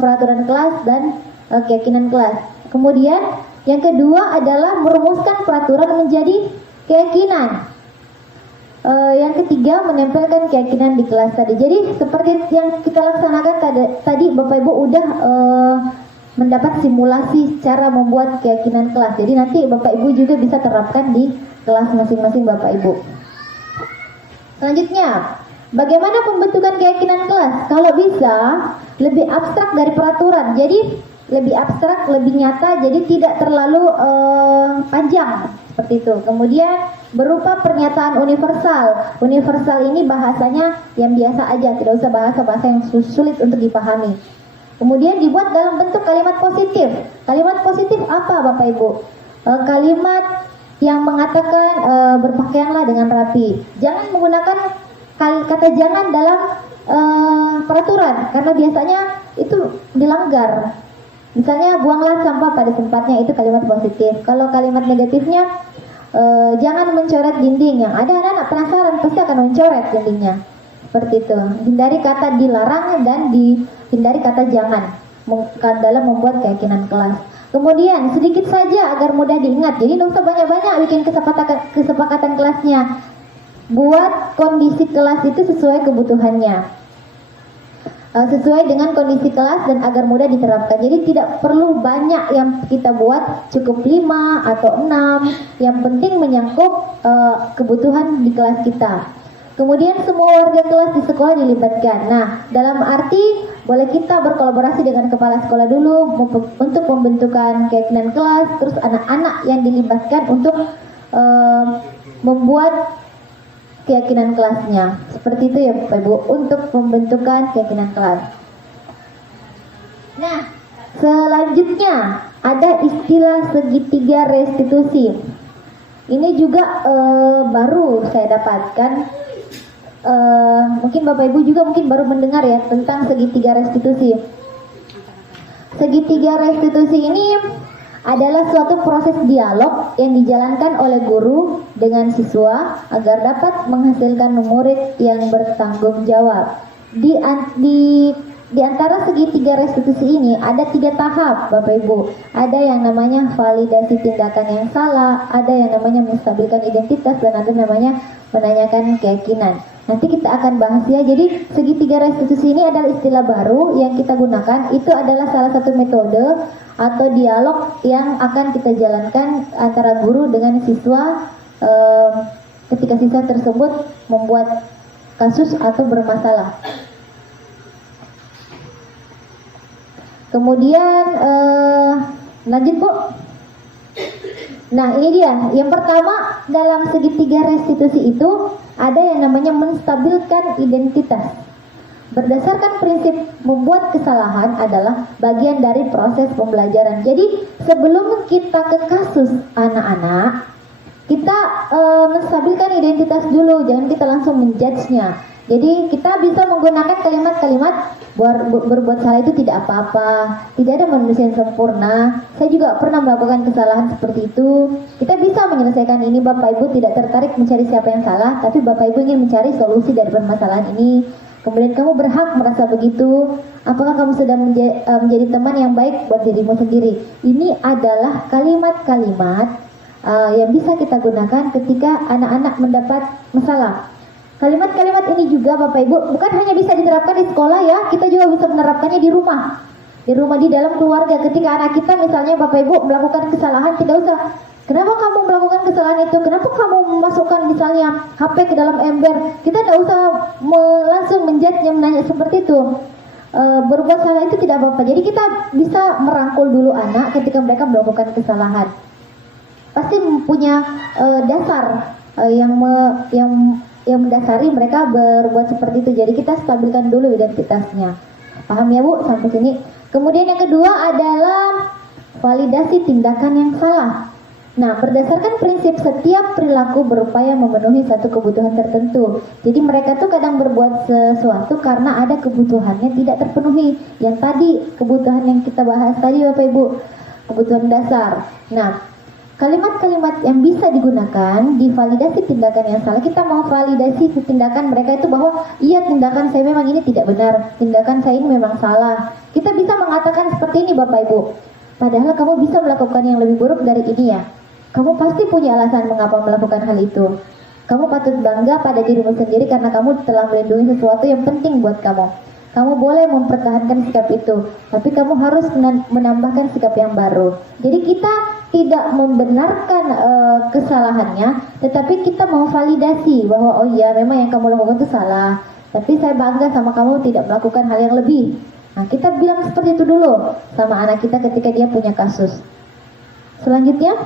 peraturan kelas dan keyakinan kelas. Kemudian yang kedua adalah merumuskan peraturan menjadi keyakinan. Yang ketiga menempelkan keyakinan di kelas tadi. Jadi seperti yang kita laksanakan tadi Bapak Ibu udah mendapat simulasi cara membuat keyakinan kelas. Jadi nanti Bapak Ibu juga bisa terapkan di kelas masing-masing Bapak Ibu. Selanjutnya, bagaimana pembentukan keyakinan kelas? Kalau bisa, lebih abstrak dari peraturan. Jadi lebih abstrak, lebih nyata, jadi tidak terlalu panjang. Seperti itu. Kemudian berupa pernyataan universal. Universal ini bahasanya yang biasa aja, tidak usah bahasa-bahasa yang sulit untuk dipahami. Kemudian dibuat dalam bentuk kalimat positif. Kalimat positif apa Bapak Ibu? Kalimat yang mengatakan berpakaianlah dengan rapi. Jangan menggunakan kata jangan dalam peraturan, karena biasanya itu dilanggar. Misalnya buanglah sampah pada tempatnya, itu kalimat positif. Kalau kalimat negatifnya jangan mencoret dinding. Yang ada anak-anak penasaran pasti akan mencoret dindingnya. Seperti itu. Hindari kata dilarang dan hindari kata jangan dalam membuat keyakinan kelas. Kemudian sedikit saja agar mudah diingat. Jadi tidak usah banyak-banyak bikin kesepakatan kelasnya. Buat kondisi kelas itu sesuai kebutuhannya, sesuai dengan kondisi kelas dan agar mudah diterapkan. Jadi tidak perlu banyak yang kita buat, cukup 5 atau 6. Yang penting menyangkut kebutuhan di kelas kita. Kemudian semua warga kelas di sekolah dilibatkan. Nah, dalam arti boleh kita berkolaborasi dengan kepala sekolah dulu untuk pembentukan keyakinan kelas, terus anak-anak yang dilibatkan untuk membuat keyakinan kelasnya. Seperti itu ya Bapak Ibu, untuk pembentukan keyakinan kelas. Nah, selanjutnya ada istilah segitiga restitusi. Ini juga baru saya dapatkan. Mungkin Bapak Ibu juga mungkin baru mendengar ya tentang segitiga restitusi. Segitiga restitusi ini adalah suatu proses dialog yang dijalankan oleh guru dengan siswa agar dapat menghasilkan murid yang bertanggung jawab. Di antara segitiga restitusi ini ada 3 tahap Bapak Ibu. Ada yang namanya validasi tindakan yang salah, ada yang namanya menstabilkan identitas, dan ada namanya menanyakan keyakinan. Nanti kita akan bahas ya. Jadi segitiga restitusi ini adalah istilah baru yang kita gunakan. Itu adalah salah satu metode atau dialog yang akan kita jalankan antara guru dengan siswa ketika siswa tersebut membuat kasus atau bermasalah. Kemudian lanjut Bu. Nah, ini dia. Yang pertama, dalam segitiga restitusi itu ada yang namanya menstabilkan identitas. Berdasarkan prinsip membuat kesalahan adalah bagian dari proses pembelajaran. Jadi, sebelum kita ke kasus anak-anak, kita menstabilkan identitas dulu, jangan kita langsung menjudge-nya. Jadi kita bisa menggunakan kalimat-kalimat berbuat salah itu tidak apa-apa, tidak ada manusia yang sempurna. Saya juga pernah melakukan kesalahan seperti itu. Kita bisa menyelesaikan ini. Bapak Ibu tidak tertarik mencari siapa yang salah, tapi Bapak Ibu ingin mencari solusi dari permasalahan ini. Kemudian kamu berhak merasa begitu. Apakah kamu sudah menjadi teman yang baik buat dirimu sendiri? Ini adalah kalimat-kalimat yang bisa kita gunakan ketika anak-anak mendapat masalah. Kalimat-kalimat ini juga Bapak Ibu bukan hanya bisa diterapkan di sekolah ya, kita juga bisa menerapkannya di rumah. Di rumah, di dalam keluarga. Ketika anak kita misalnya Bapak Ibu melakukan kesalahan, tidak usah, kenapa kamu melakukan kesalahan itu? Kenapa kamu memasukkan misalnya HP ke dalam ember? Kita tidak usah langsung menjudge, menanya seperti itu. Berbuat salah itu tidak apa-apa. Jadi kita bisa merangkul dulu anak ketika mereka melakukan kesalahan. Pasti punya dasar yang mendasari mereka berbuat seperti itu. Jadi kita stabilkan dulu identitasnya. Paham ya Bu sampai sini? Kemudian yang kedua adalah validasi tindakan yang salah. Nah, berdasarkan prinsip setiap perilaku berupaya memenuhi satu kebutuhan tertentu. Jadi mereka tuh kadang berbuat sesuatu karena ada kebutuhannya tidak terpenuhi. Yang tadi kebutuhan yang kita bahas tadi Bapak Ibu, kebutuhan dasar. Nah, kalimat-kalimat yang bisa digunakan di validasi tindakan yang salah. Kita mau validasi tindakan mereka itu bahwa iya, tindakan saya memang ini tidak benar, tindakan saya ini memang salah. Kita bisa mengatakan seperti ini Bapak Ibu, padahal kamu bisa melakukan yang lebih buruk dari ini ya. Kamu pasti punya alasan mengapa melakukan hal itu. Kamu patut bangga pada dirimu sendiri karena kamu telah melindungi sesuatu yang penting buat kamu. Kamu boleh mempertahankan sikap itu, tapi kamu harus menambahkan sikap yang baru. Jadi kita tidak membenarkan kesalahannya, tetapi kita mau validasi bahwa oh iya memang yang kamu lakukan itu salah, tapi saya bangga sama kamu tidak melakukan hal yang lebih. Nah, kita bilang seperti itu dulu sama anak kita ketika dia punya kasus. Selanjutnya,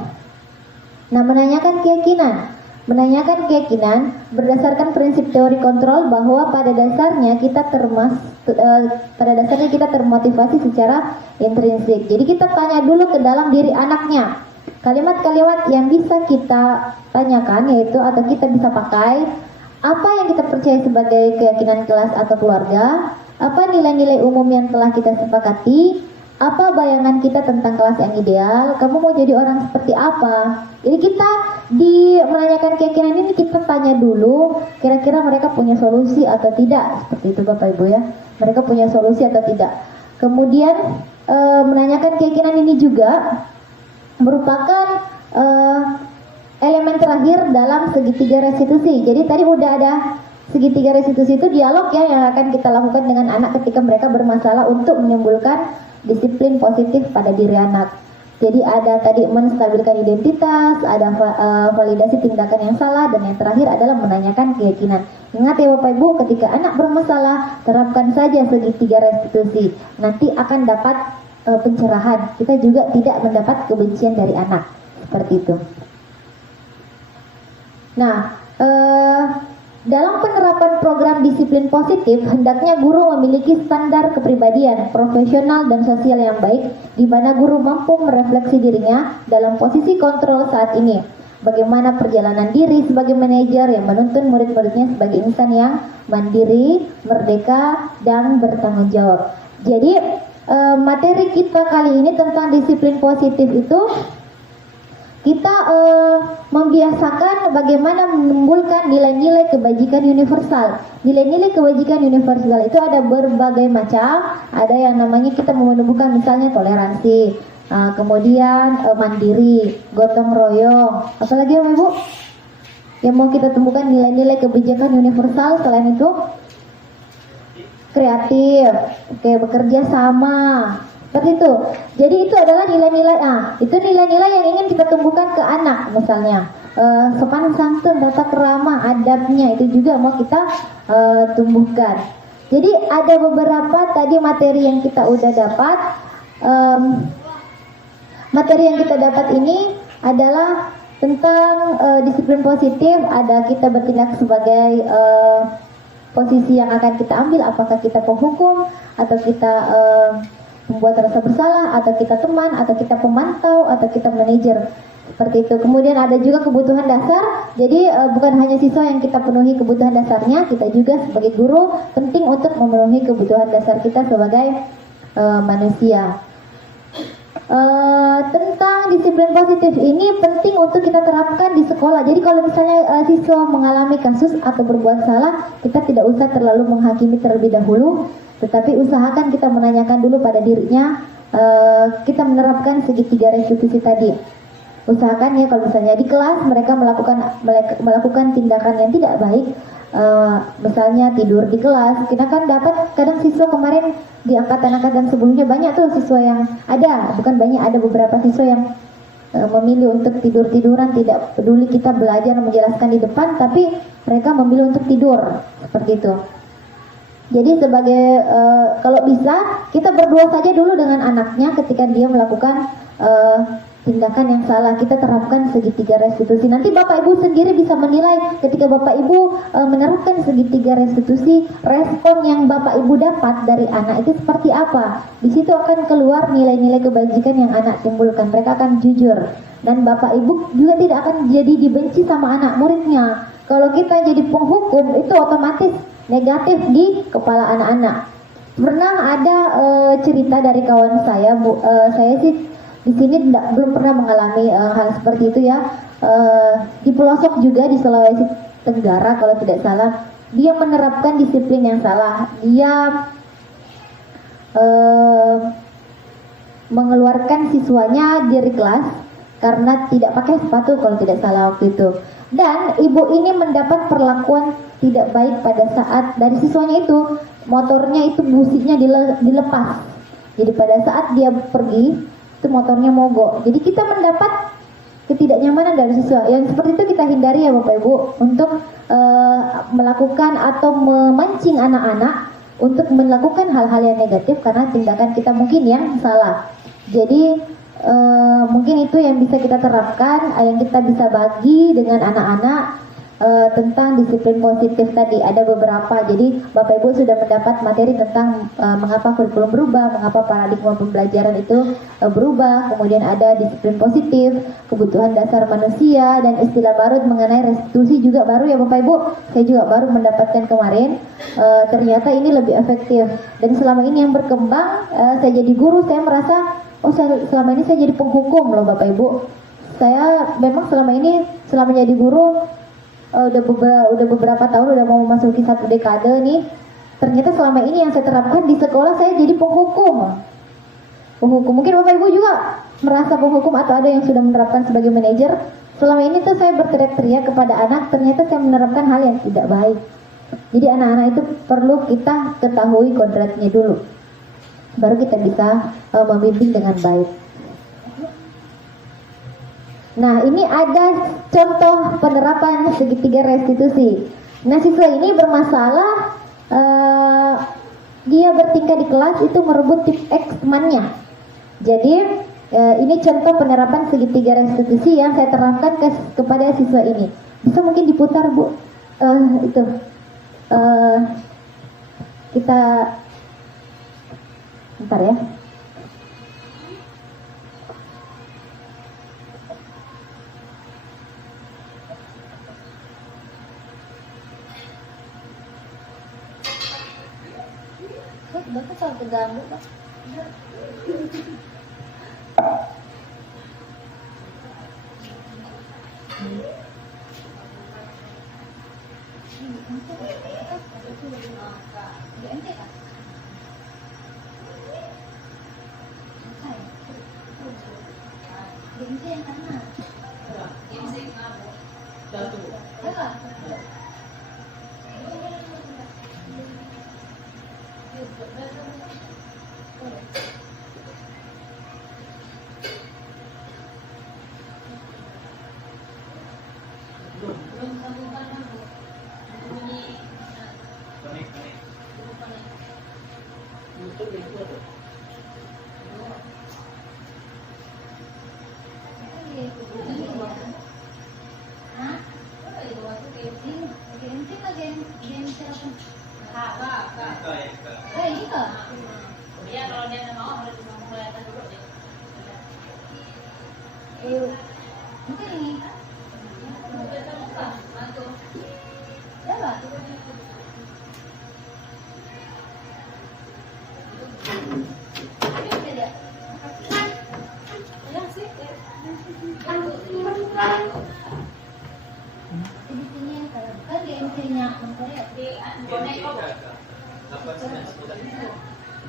nah, menanyakan keyakinan. Menanyakan keyakinan berdasarkan prinsip teori kontrol bahwa pada dasarnya kita termotivasi secara intrinsik. Jadi kita tanya dulu ke dalam diri anaknya. Kalimat-kalimat yang bisa kita tanyakan yaitu atau kita bisa pakai, apa yang kita percaya sebagai keyakinan kelas atau keluarga, apa nilai-nilai umum yang telah kita sepakati, apa bayangan kita tentang kelas yang ideal, kamu mau jadi orang seperti apa. Jadi kita di menanyakan keyakinan ini kita tanya dulu kira-kira mereka punya solusi atau tidak. Seperti itu Bapak Ibu ya, mereka punya solusi atau tidak. Kemudian menanyakan keyakinan ini juga merupakan elemen terakhir dalam segitiga restitusi. Jadi tadi udah ada segitiga restitusi, itu dialog ya yang akan kita lakukan dengan anak ketika mereka bermasalah untuk menimbulkan disiplin positif pada diri anak. Jadi ada tadi menstabilkan identitas, ada validasi tindakan yang salah, dan yang terakhir adalah menanyakan keyakinan. Ingat ya Bapak Ibu, ketika anak bermasalah, terapkan saja segitiga restitusi. Nanti akan dapat pencerahan. Kita juga tidak mendapat kebencian dari anak. Seperti itu. Nah, dalam penerapan program disiplin positif, hendaknya guru memiliki standar kepribadian, profesional dan sosial yang baik, di mana guru mampu merefleksi dirinya dalam posisi kontrol saat ini. Bagaimana perjalanan diri sebagai manajer yang menuntun murid-muridnya sebagai insan yang mandiri, merdeka, dan bertanggung jawab. Jadi, materi kita kali ini tentang disiplin positif itu, kita membiasakan bagaimana menimbulkan nilai-nilai kebajikan universal. Nilai-nilai kebajikan universal itu ada berbagai macam. Ada yang namanya kita menumbuhkan misalnya toleransi, kemudian mandiri, gotong royong. Apalagi ya Ibu? Yang mau kita tumbuhkan nilai-nilai kebijakan universal selain itu? Kreatif, oke, bekerja sama. Seperti itu. Jadi itu adalah nilai-nilai, itu nilai-nilai yang ingin kita tumbuhkan ke anak, misalnya sopan santun, tata krama, adabnya itu juga mau kita tumbuhkan. Jadi ada beberapa tadi materi yang kita udah dapat. Materi yang kita dapat ini adalah tentang disiplin positif. Ada kita bertindak sebagai posisi yang akan kita ambil, apakah kita penghukum atau kita membuat rasa bersalah, atau kita teman, atau kita pemantau, atau kita manajer. Seperti itu. Kemudian ada juga kebutuhan dasar. Jadi bukan hanya siswa yang kita penuhi kebutuhan dasarnya, kita juga sebagai guru penting untuk memenuhi kebutuhan dasar kita sebagai manusia. Tentang disiplin positif ini penting untuk kita terapkan di sekolah. Jadi kalau misalnya siswa mengalami kasus atau berbuat salah, kita tidak usah terlalu menghakimi terlebih dahulu, tetapi usahakan kita menanyakan dulu pada dirinya. Kita menerapkan segitiga restitusi tadi. Usahakan ya kalau misalnya di kelas mereka melakukan tindakan yang tidak baik, misalnya tidur di kelas. Kita kan dapat kadang siswa kemarin di angkatan-angkatan sebelumnya banyak tuh siswa yang bukan banyak, ada beberapa siswa yang memilih untuk tidur-tiduran, tidak peduli kita belajar menjelaskan di depan, tapi mereka memilih untuk tidur, seperti itu. Jadi sebagai kalau bisa kita berdua saja dulu dengan anaknya ketika dia melakukan tindakan yang salah, kita terapkan segitiga restitusi. Nanti Bapak Ibu sendiri bisa menilai ketika Bapak Ibu menerapkan segitiga restitusi, respon yang Bapak Ibu dapat dari anak itu seperti apa. Di situ akan keluar nilai-nilai kebajikan yang anak timbulkan. Mereka akan jujur, dan Bapak Ibu juga tidak akan jadi dibenci sama anak muridnya. Kalau kita jadi penghukum, itu otomatis negatif di kepala anak-anak. Pernah ada cerita dari kawan saya, saya sih di sini belum pernah mengalami hal seperti itu ya. Di pelosok juga di Sulawesi Tenggara kalau tidak salah, dia menerapkan disiplin yang salah. Dia mengeluarkan siswanya dari kelas karena tidak pakai sepatu kalau tidak salah waktu itu. Dan ibu ini mendapat perlakuan tidak baik pada saat dari siswanya itu, motornya itu businya dilepas. Jadi pada saat dia pergi, itu motornya mogok. Jadi kita mendapat ketidaknyamanan dari siswa. Yang seperti itu kita hindari ya Bapak Ibu, untuk melakukan atau memancing anak-anak untuk melakukan hal-hal yang negatif karena tindakan kita mungkin yang salah. Jadi mungkin itu yang bisa kita terapkan, yang kita bisa bagi dengan anak-anak tentang disiplin positif tadi. Ada beberapa, jadi Bapak Ibu sudah mendapat materi tentang mengapa kurikulum berubah, mengapa paradigma pembelajaran itu berubah, kemudian ada disiplin positif, kebutuhan dasar manusia, dan istilah baru mengenai restitusi juga baru ya Bapak Ibu. Saya juga baru mendapatkan kemarin, ternyata ini lebih efektif. Dan selama ini yang berkembang, saya jadi guru, saya merasa selama ini saya jadi penghukum loh Bapak Ibu. Saya memang selama jadi guru udah beberapa tahun, udah mau memasuki 1 dekade nih. Ternyata selama ini yang saya terapkan di sekolah, saya jadi penghukum. Mungkin Bapak Ibu juga merasa penghukum atau ada yang sudah menerapkan sebagai manajer. Selama ini tuh saya berteriak-teriak kepada anak, ternyata saya menerapkan hal yang tidak baik. Jadi anak-anak itu perlu kita ketahui kodratnya dulu, baru kita bisa membimbing dengan baik. Nah, ini ada contoh penerapan segitiga restitusi. Nah, siswa ini bermasalah, dia bertingkah di kelas itu merebut tip X temannya. Jadi, ini contoh penerapan segitiga restitusi yang saya terapkan kepada siswa ini. Bisa mungkin diputar, Bu. Itu. Kita bentar ya. Bapak kalau terganggu, Pak.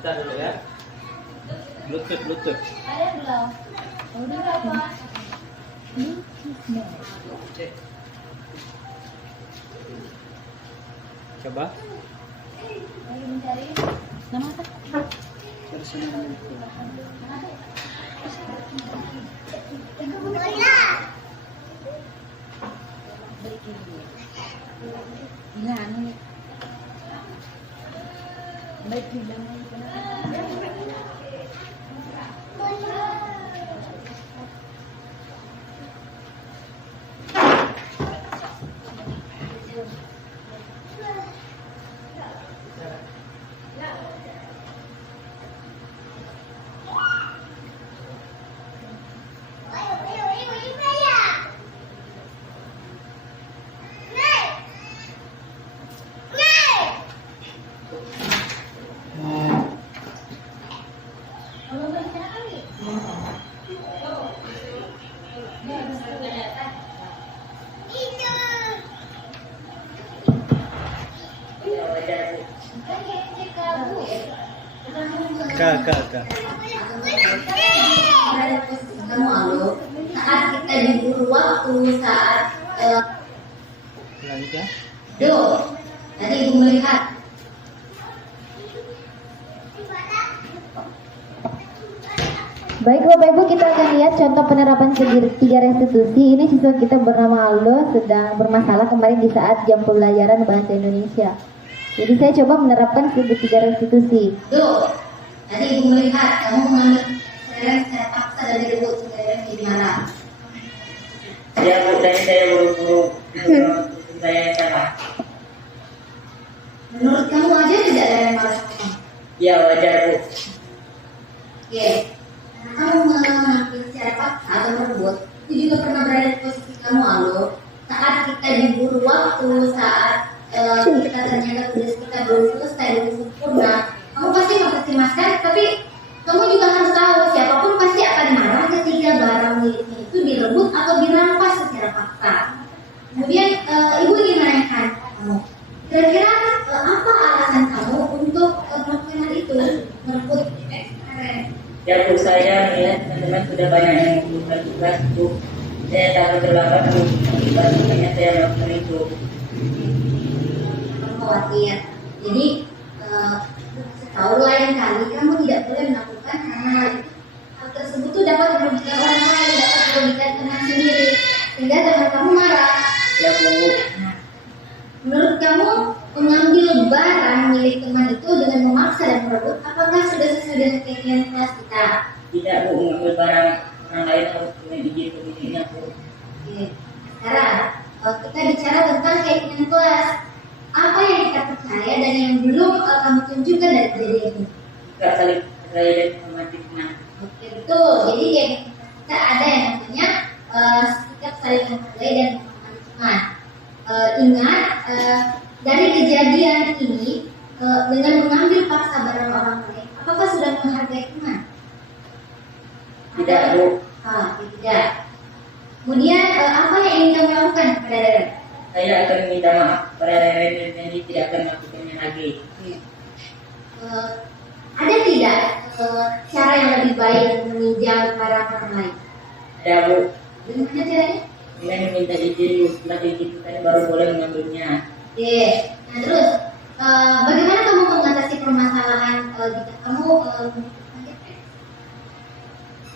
Kita dulu ya. Bluetooth. Ada belum? Udah berapa? Coba. Lagi mencari nama apa? Kak. Kamu halo, saat kita diburu waktu, saat Lanjut ya. Duh, tadi ibu melihat. Baik Bapak Ibu, kita akan lihat contoh penerapan segitiga restitusi. Ini siswa kita bernama Aldo sedang bermasalah kemarin di saat jam pembelajaran bahasa Indonesia. Jadi saya coba menerapkan segitiga restitusi. Duh, tadi ibu melihat kamu mengambil seret secara paksa dari ribut seret jadi marah. Ya Bu, tadi saya buru-buru saya salah. Menurut kamu aja tidak ada yang marah? Ya wajar Bu. Oke, kamu mengambil secara paksa atau merebut, itu juga pernah berada di posisi kamu Aldo. Saat kita diburu waktu, saat kita ternyata tugas kita belum selesai, belum sempurna, kamu pasti mengoptimalkan, tapi kamu juga harus tahu siapapun pasti akan marah ketika barang miliknya itu direbut atau dirampas secara paksa. Kemudian ibu ingin menanyakan kamu, kira-kira apa alasan kamu untuk melakukan hal itu, merebut Ya Bu, saya melihat teman-teman sudah banyak yang membutuhkan tugas Bu. Saya takut terlambat Bu, makanya saya melakukan itu. Kamu khawatir. Jadi setahu lain kali kamu tidak boleh melakukan karena hal tersebut tuh dapat merugikan orang lain, dapat merugikan teman sendiri. sehingga teman kamu marah. Ya Bu. Nah, menurut kamu mengambil barang milik teman itu dengan memaksa dan merebut, apakah sudah sesuai dengan keinginan kelas kita? Tidak Bu, mengambil barang orang lain harus dengan izin pemiliknya Bu. Oke. Sekarang kita bicara tentang keinginan kelas. Apa yang kita percaya dan yang belum kamu tunjukkan dari kejadian ini? Jika saling percaya dan menghormati teman. Oke, betul. Jadi kita ada yang namanya sikap saling menghargai dan menghormati teman. Ingat, dari kejadian ini dengan mengambil paksa barang orang lain, apakah sudah menghargai teman? Tidak Bu. Tidak. Kemudian apa yang ingin kamu lakukan kepada Reren? Saya akan minta maaf kepada Reren dan janji tidak akan melakukannya lagi. Ada tidak cara yang lebih baik meninjau barang orang lain? Ada Bu. Bagaimana caranya? Dengan meminta izin, setelah diizinkan baru boleh mengambilnya. Oke. Nah terus, bagaimana kamu mengatasi permasalahan jika kamu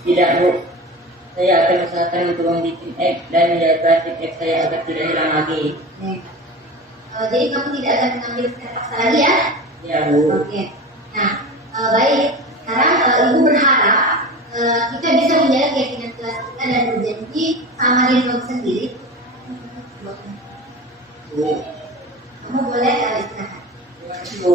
Tidak Bu. Saya akan usahakan untuk membuat X dan menjaga tim X saya agar tidak hilang lagi. jadi kamu tidak akan mengambil secara paksa lagi ya? Ya Bu. Oke. Nah, baik. Sekarang Ibu berharap kita bisa menjaga keyakinan kelas kita dan berjanji sama diri kamu sendiri. Bu. Kamu boleh istirahat. Bu.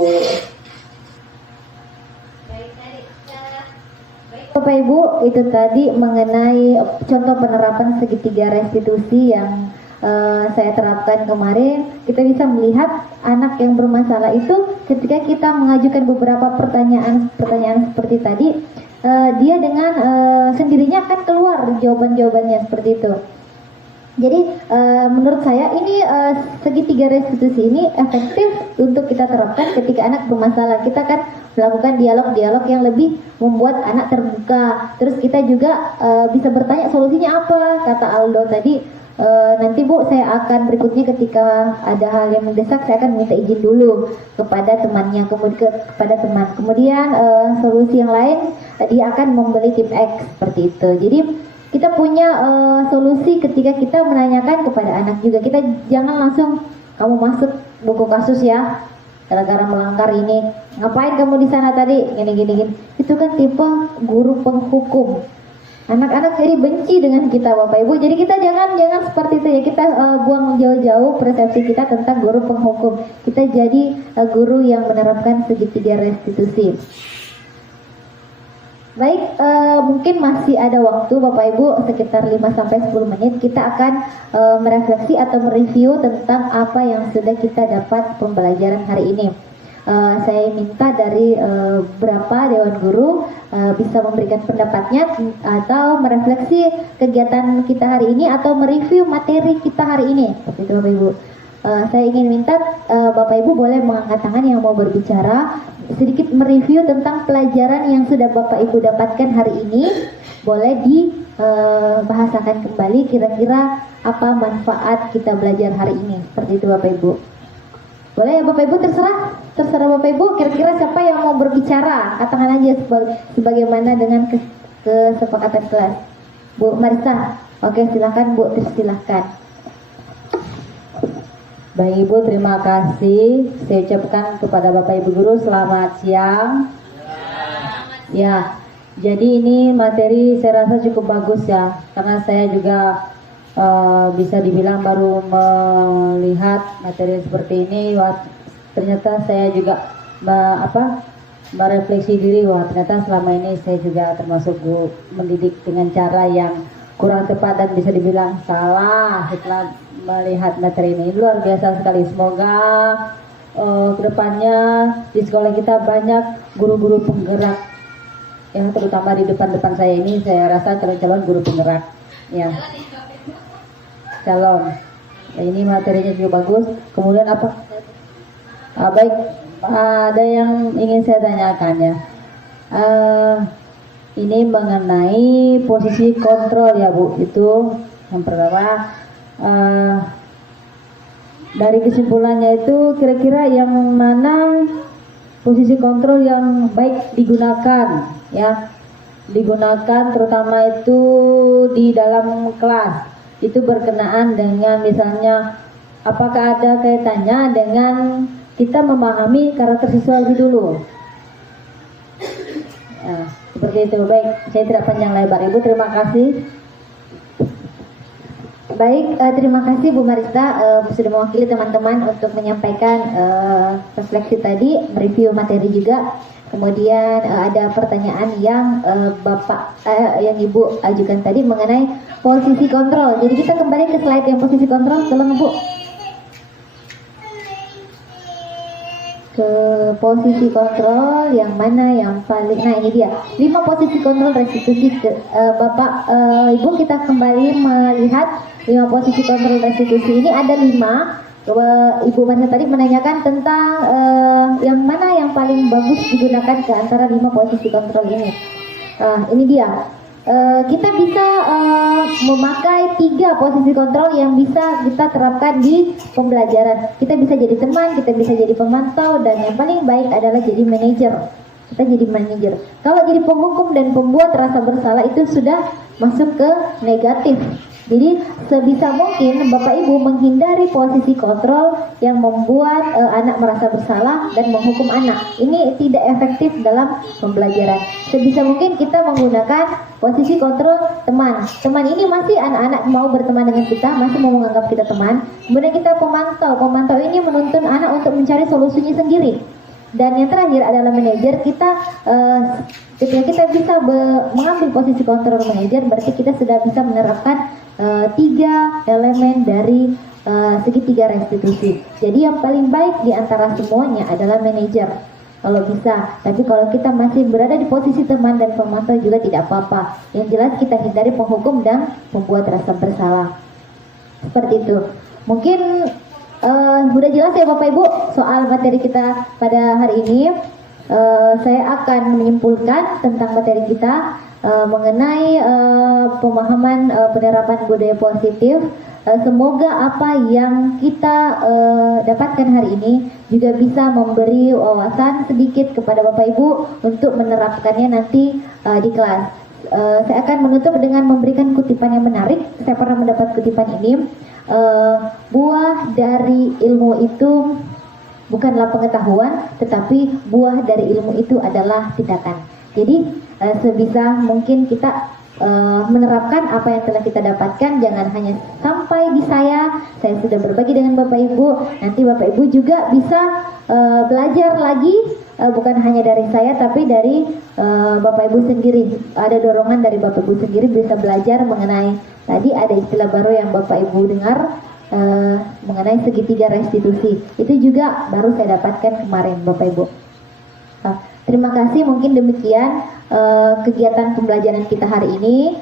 Bapak Ibu, itu tadi mengenai contoh penerapan segitiga restitusi yang saya terapkan kemarin. Kita bisa melihat anak yang bermasalah itu ketika kita mengajukan beberapa pertanyaan seperti tadi, dia dengan sendirinya akan keluar jawaban-jawabannya seperti itu. Jadi menurut saya ini segitiga restitusi ini efektif untuk kita terapkan ketika anak bermasalah. Kita kan melakukan dialog-dialog yang lebih membuat anak terbuka. Terus kita juga bisa bertanya solusinya apa. Kata Aldo tadi, nanti Bu saya akan berikutnya ketika ada hal yang mendesak saya akan minta izin dulu kepada temannya, kepada teman. Kemudian solusi yang lain dia akan membeli tip X seperti itu. Jadi kita punya solusi ketika kita menanyakan kepada anak juga. Kita jangan langsung kamu masuk buku kasus ya gara-gara melanggar ini. Ngapain kamu di sana tadi? Gini. Itu kan tipe guru penghukum. Anak-anak jadi benci dengan kita Bapak Ibu. Jadi kita jangan seperti itu ya. Kita buang jauh-jauh persepsi kita tentang guru penghukum. Kita jadi guru yang menerapkan segitiga restitusi. Baik, mungkin masih ada waktu Bapak Ibu sekitar 5-10 menit kita akan merefleksi atau mereview tentang apa yang sudah kita dapat pembelajaran hari ini. Saya minta dari beberapa Dewan Guru bisa memberikan pendapatnya atau merefleksi kegiatan kita hari ini atau mereview materi kita hari ini. Seperti itu Bapak Ibu. Saya ingin minta Bapak Ibu boleh mengangkat tangan yang mau berbicara, sedikit mereview tentang pelajaran yang sudah Bapak Ibu dapatkan hari ini. Boleh dibahasakan kembali kira-kira apa manfaat kita belajar hari ini. Seperti itu Bapak Ibu. Boleh ya Bapak Ibu, terserah Bapak Ibu, kira-kira siapa yang mau berbicara, katakan aja sebagaimana dengan kesepakatan kelas. Bu Marisa, oke silakan Bu, silakan. Baik Ibu, terima kasih. Saya ucapkan kepada Bapak Ibu Guru selamat siang. Ya, jadi ini materi saya rasa cukup bagus ya, karena saya juga bisa dibilang baru melihat materi seperti ini. Wah, ternyata saya juga merefleksi diri. Wah, ternyata selama ini saya juga termasuk mendidik dengan cara yang kurang tepat dan bisa dibilang salah setelah melihat materi ini. Luar biasa sekali. Semoga kedepannya di sekolah kita banyak guru-guru penggerak, yang terutama di depan saya ini saya rasa calon-calon guru penggerak ya. Calon ya, ini materinya juga bagus. Kemudian apa? Baik, ada yang ingin saya tanyakan ya. Ini mengenai posisi kontrol ya Bu. Itu yang pertama. Dari kesimpulannya itu kira-kira yang mana posisi kontrol yang baik digunakan ya, digunakan terutama itu di dalam kelas. itu berkenaan dengan misalnya apakah ada kaitannya dengan kita memahami karakter siswa lebih dulu. Nah, seperti itu. Baik, saya tidak panjang lebar. Ibu, terima kasih. Baik, terima kasih Bu Marista sudah mewakili teman-teman untuk menyampaikan refleksi tadi, review materi juga. Kemudian ada pertanyaan yang yang Ibu ajukan tadi mengenai posisi kontrol. Jadi kita kembali ke slide yang posisi kontrol, tolong Bu. Ke posisi kontrol yang mana yang paling, nah ini dia 5 posisi kontrol restitusi. Ibu, kita kembali melihat 5 posisi kontrol restitusi ini. Ada 5. Ibu Marisa tadi menanyakan tentang yang mana yang paling bagus digunakan ke antara 5 posisi kontrol ini. Ini dia. Kita bisa memakai 3 posisi kontrol yang bisa kita terapkan di pembelajaran. Kita bisa jadi teman, kita bisa jadi pemantau, dan yang paling baik adalah jadi manajer. Kita jadi manajer. Kalau jadi penghukum dan pembuat rasa bersalah itu sudah masuk ke negatif. Jadi sebisa mungkin Bapak Ibu menghindari posisi kontrol yang membuat anak merasa bersalah dan menghukum anak. Ini tidak efektif dalam pembelajaran. Sebisa mungkin kita menggunakan posisi kontrol teman. Teman ini masih anak-anak mau berteman dengan kita, masih mau menganggap kita teman. Kemudian kita pemantau. Pemantau ini menuntun anak untuk mencari solusinya sendiri. Dan yang terakhir adalah manajer. Ketika kita bisa mengambil posisi kontrol manajer, berarti kita sudah bisa menerapkan 3 elemen dari segitiga restitusi. Jadi yang paling baik di antara semuanya adalah manajer kalau bisa. Tapi kalau kita masih berada di posisi teman dan pemantau juga tidak apa-apa. Yang jelas kita hindari penghukum dan membuat rasa bersalah. Seperti itu. Mungkin sudah jelas ya Bapak Ibu soal materi kita pada hari ini. Saya akan menyimpulkan tentang materi kita mengenai pemahaman penerapan budaya positif. Semoga apa yang kita dapatkan hari ini juga bisa memberi wawasan sedikit kepada Bapak Ibu untuk menerapkannya nanti di kelas. Saya akan menutup dengan memberikan kutipan yang menarik. Saya pernah mendapat kutipan ini. Buah dari ilmu itu bukanlah pengetahuan, tetapi buah dari ilmu itu adalah tindakan. Jadi sebisa mungkin kita menerapkan apa yang telah kita dapatkan. Jangan hanya sampai di saya sudah berbagi dengan Bapak Ibu. Nanti Bapak Ibu juga bisa belajar lagi, bukan hanya dari saya tapi dari Bapak Ibu sendiri. Ada dorongan dari Bapak Ibu sendiri bisa belajar mengenai, tadi ada istilah baru yang Bapak Ibu dengar mengenai segitiga restitusi. Itu juga baru saya dapatkan kemarin Bapak Ibu. Terima kasih, mungkin demikian kegiatan pembelajaran kita hari ini.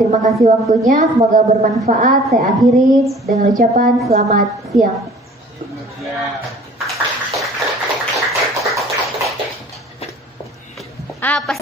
Terima kasih waktunya, semoga bermanfaat. Saya akhiri dengan ucapan selamat siang. Apa?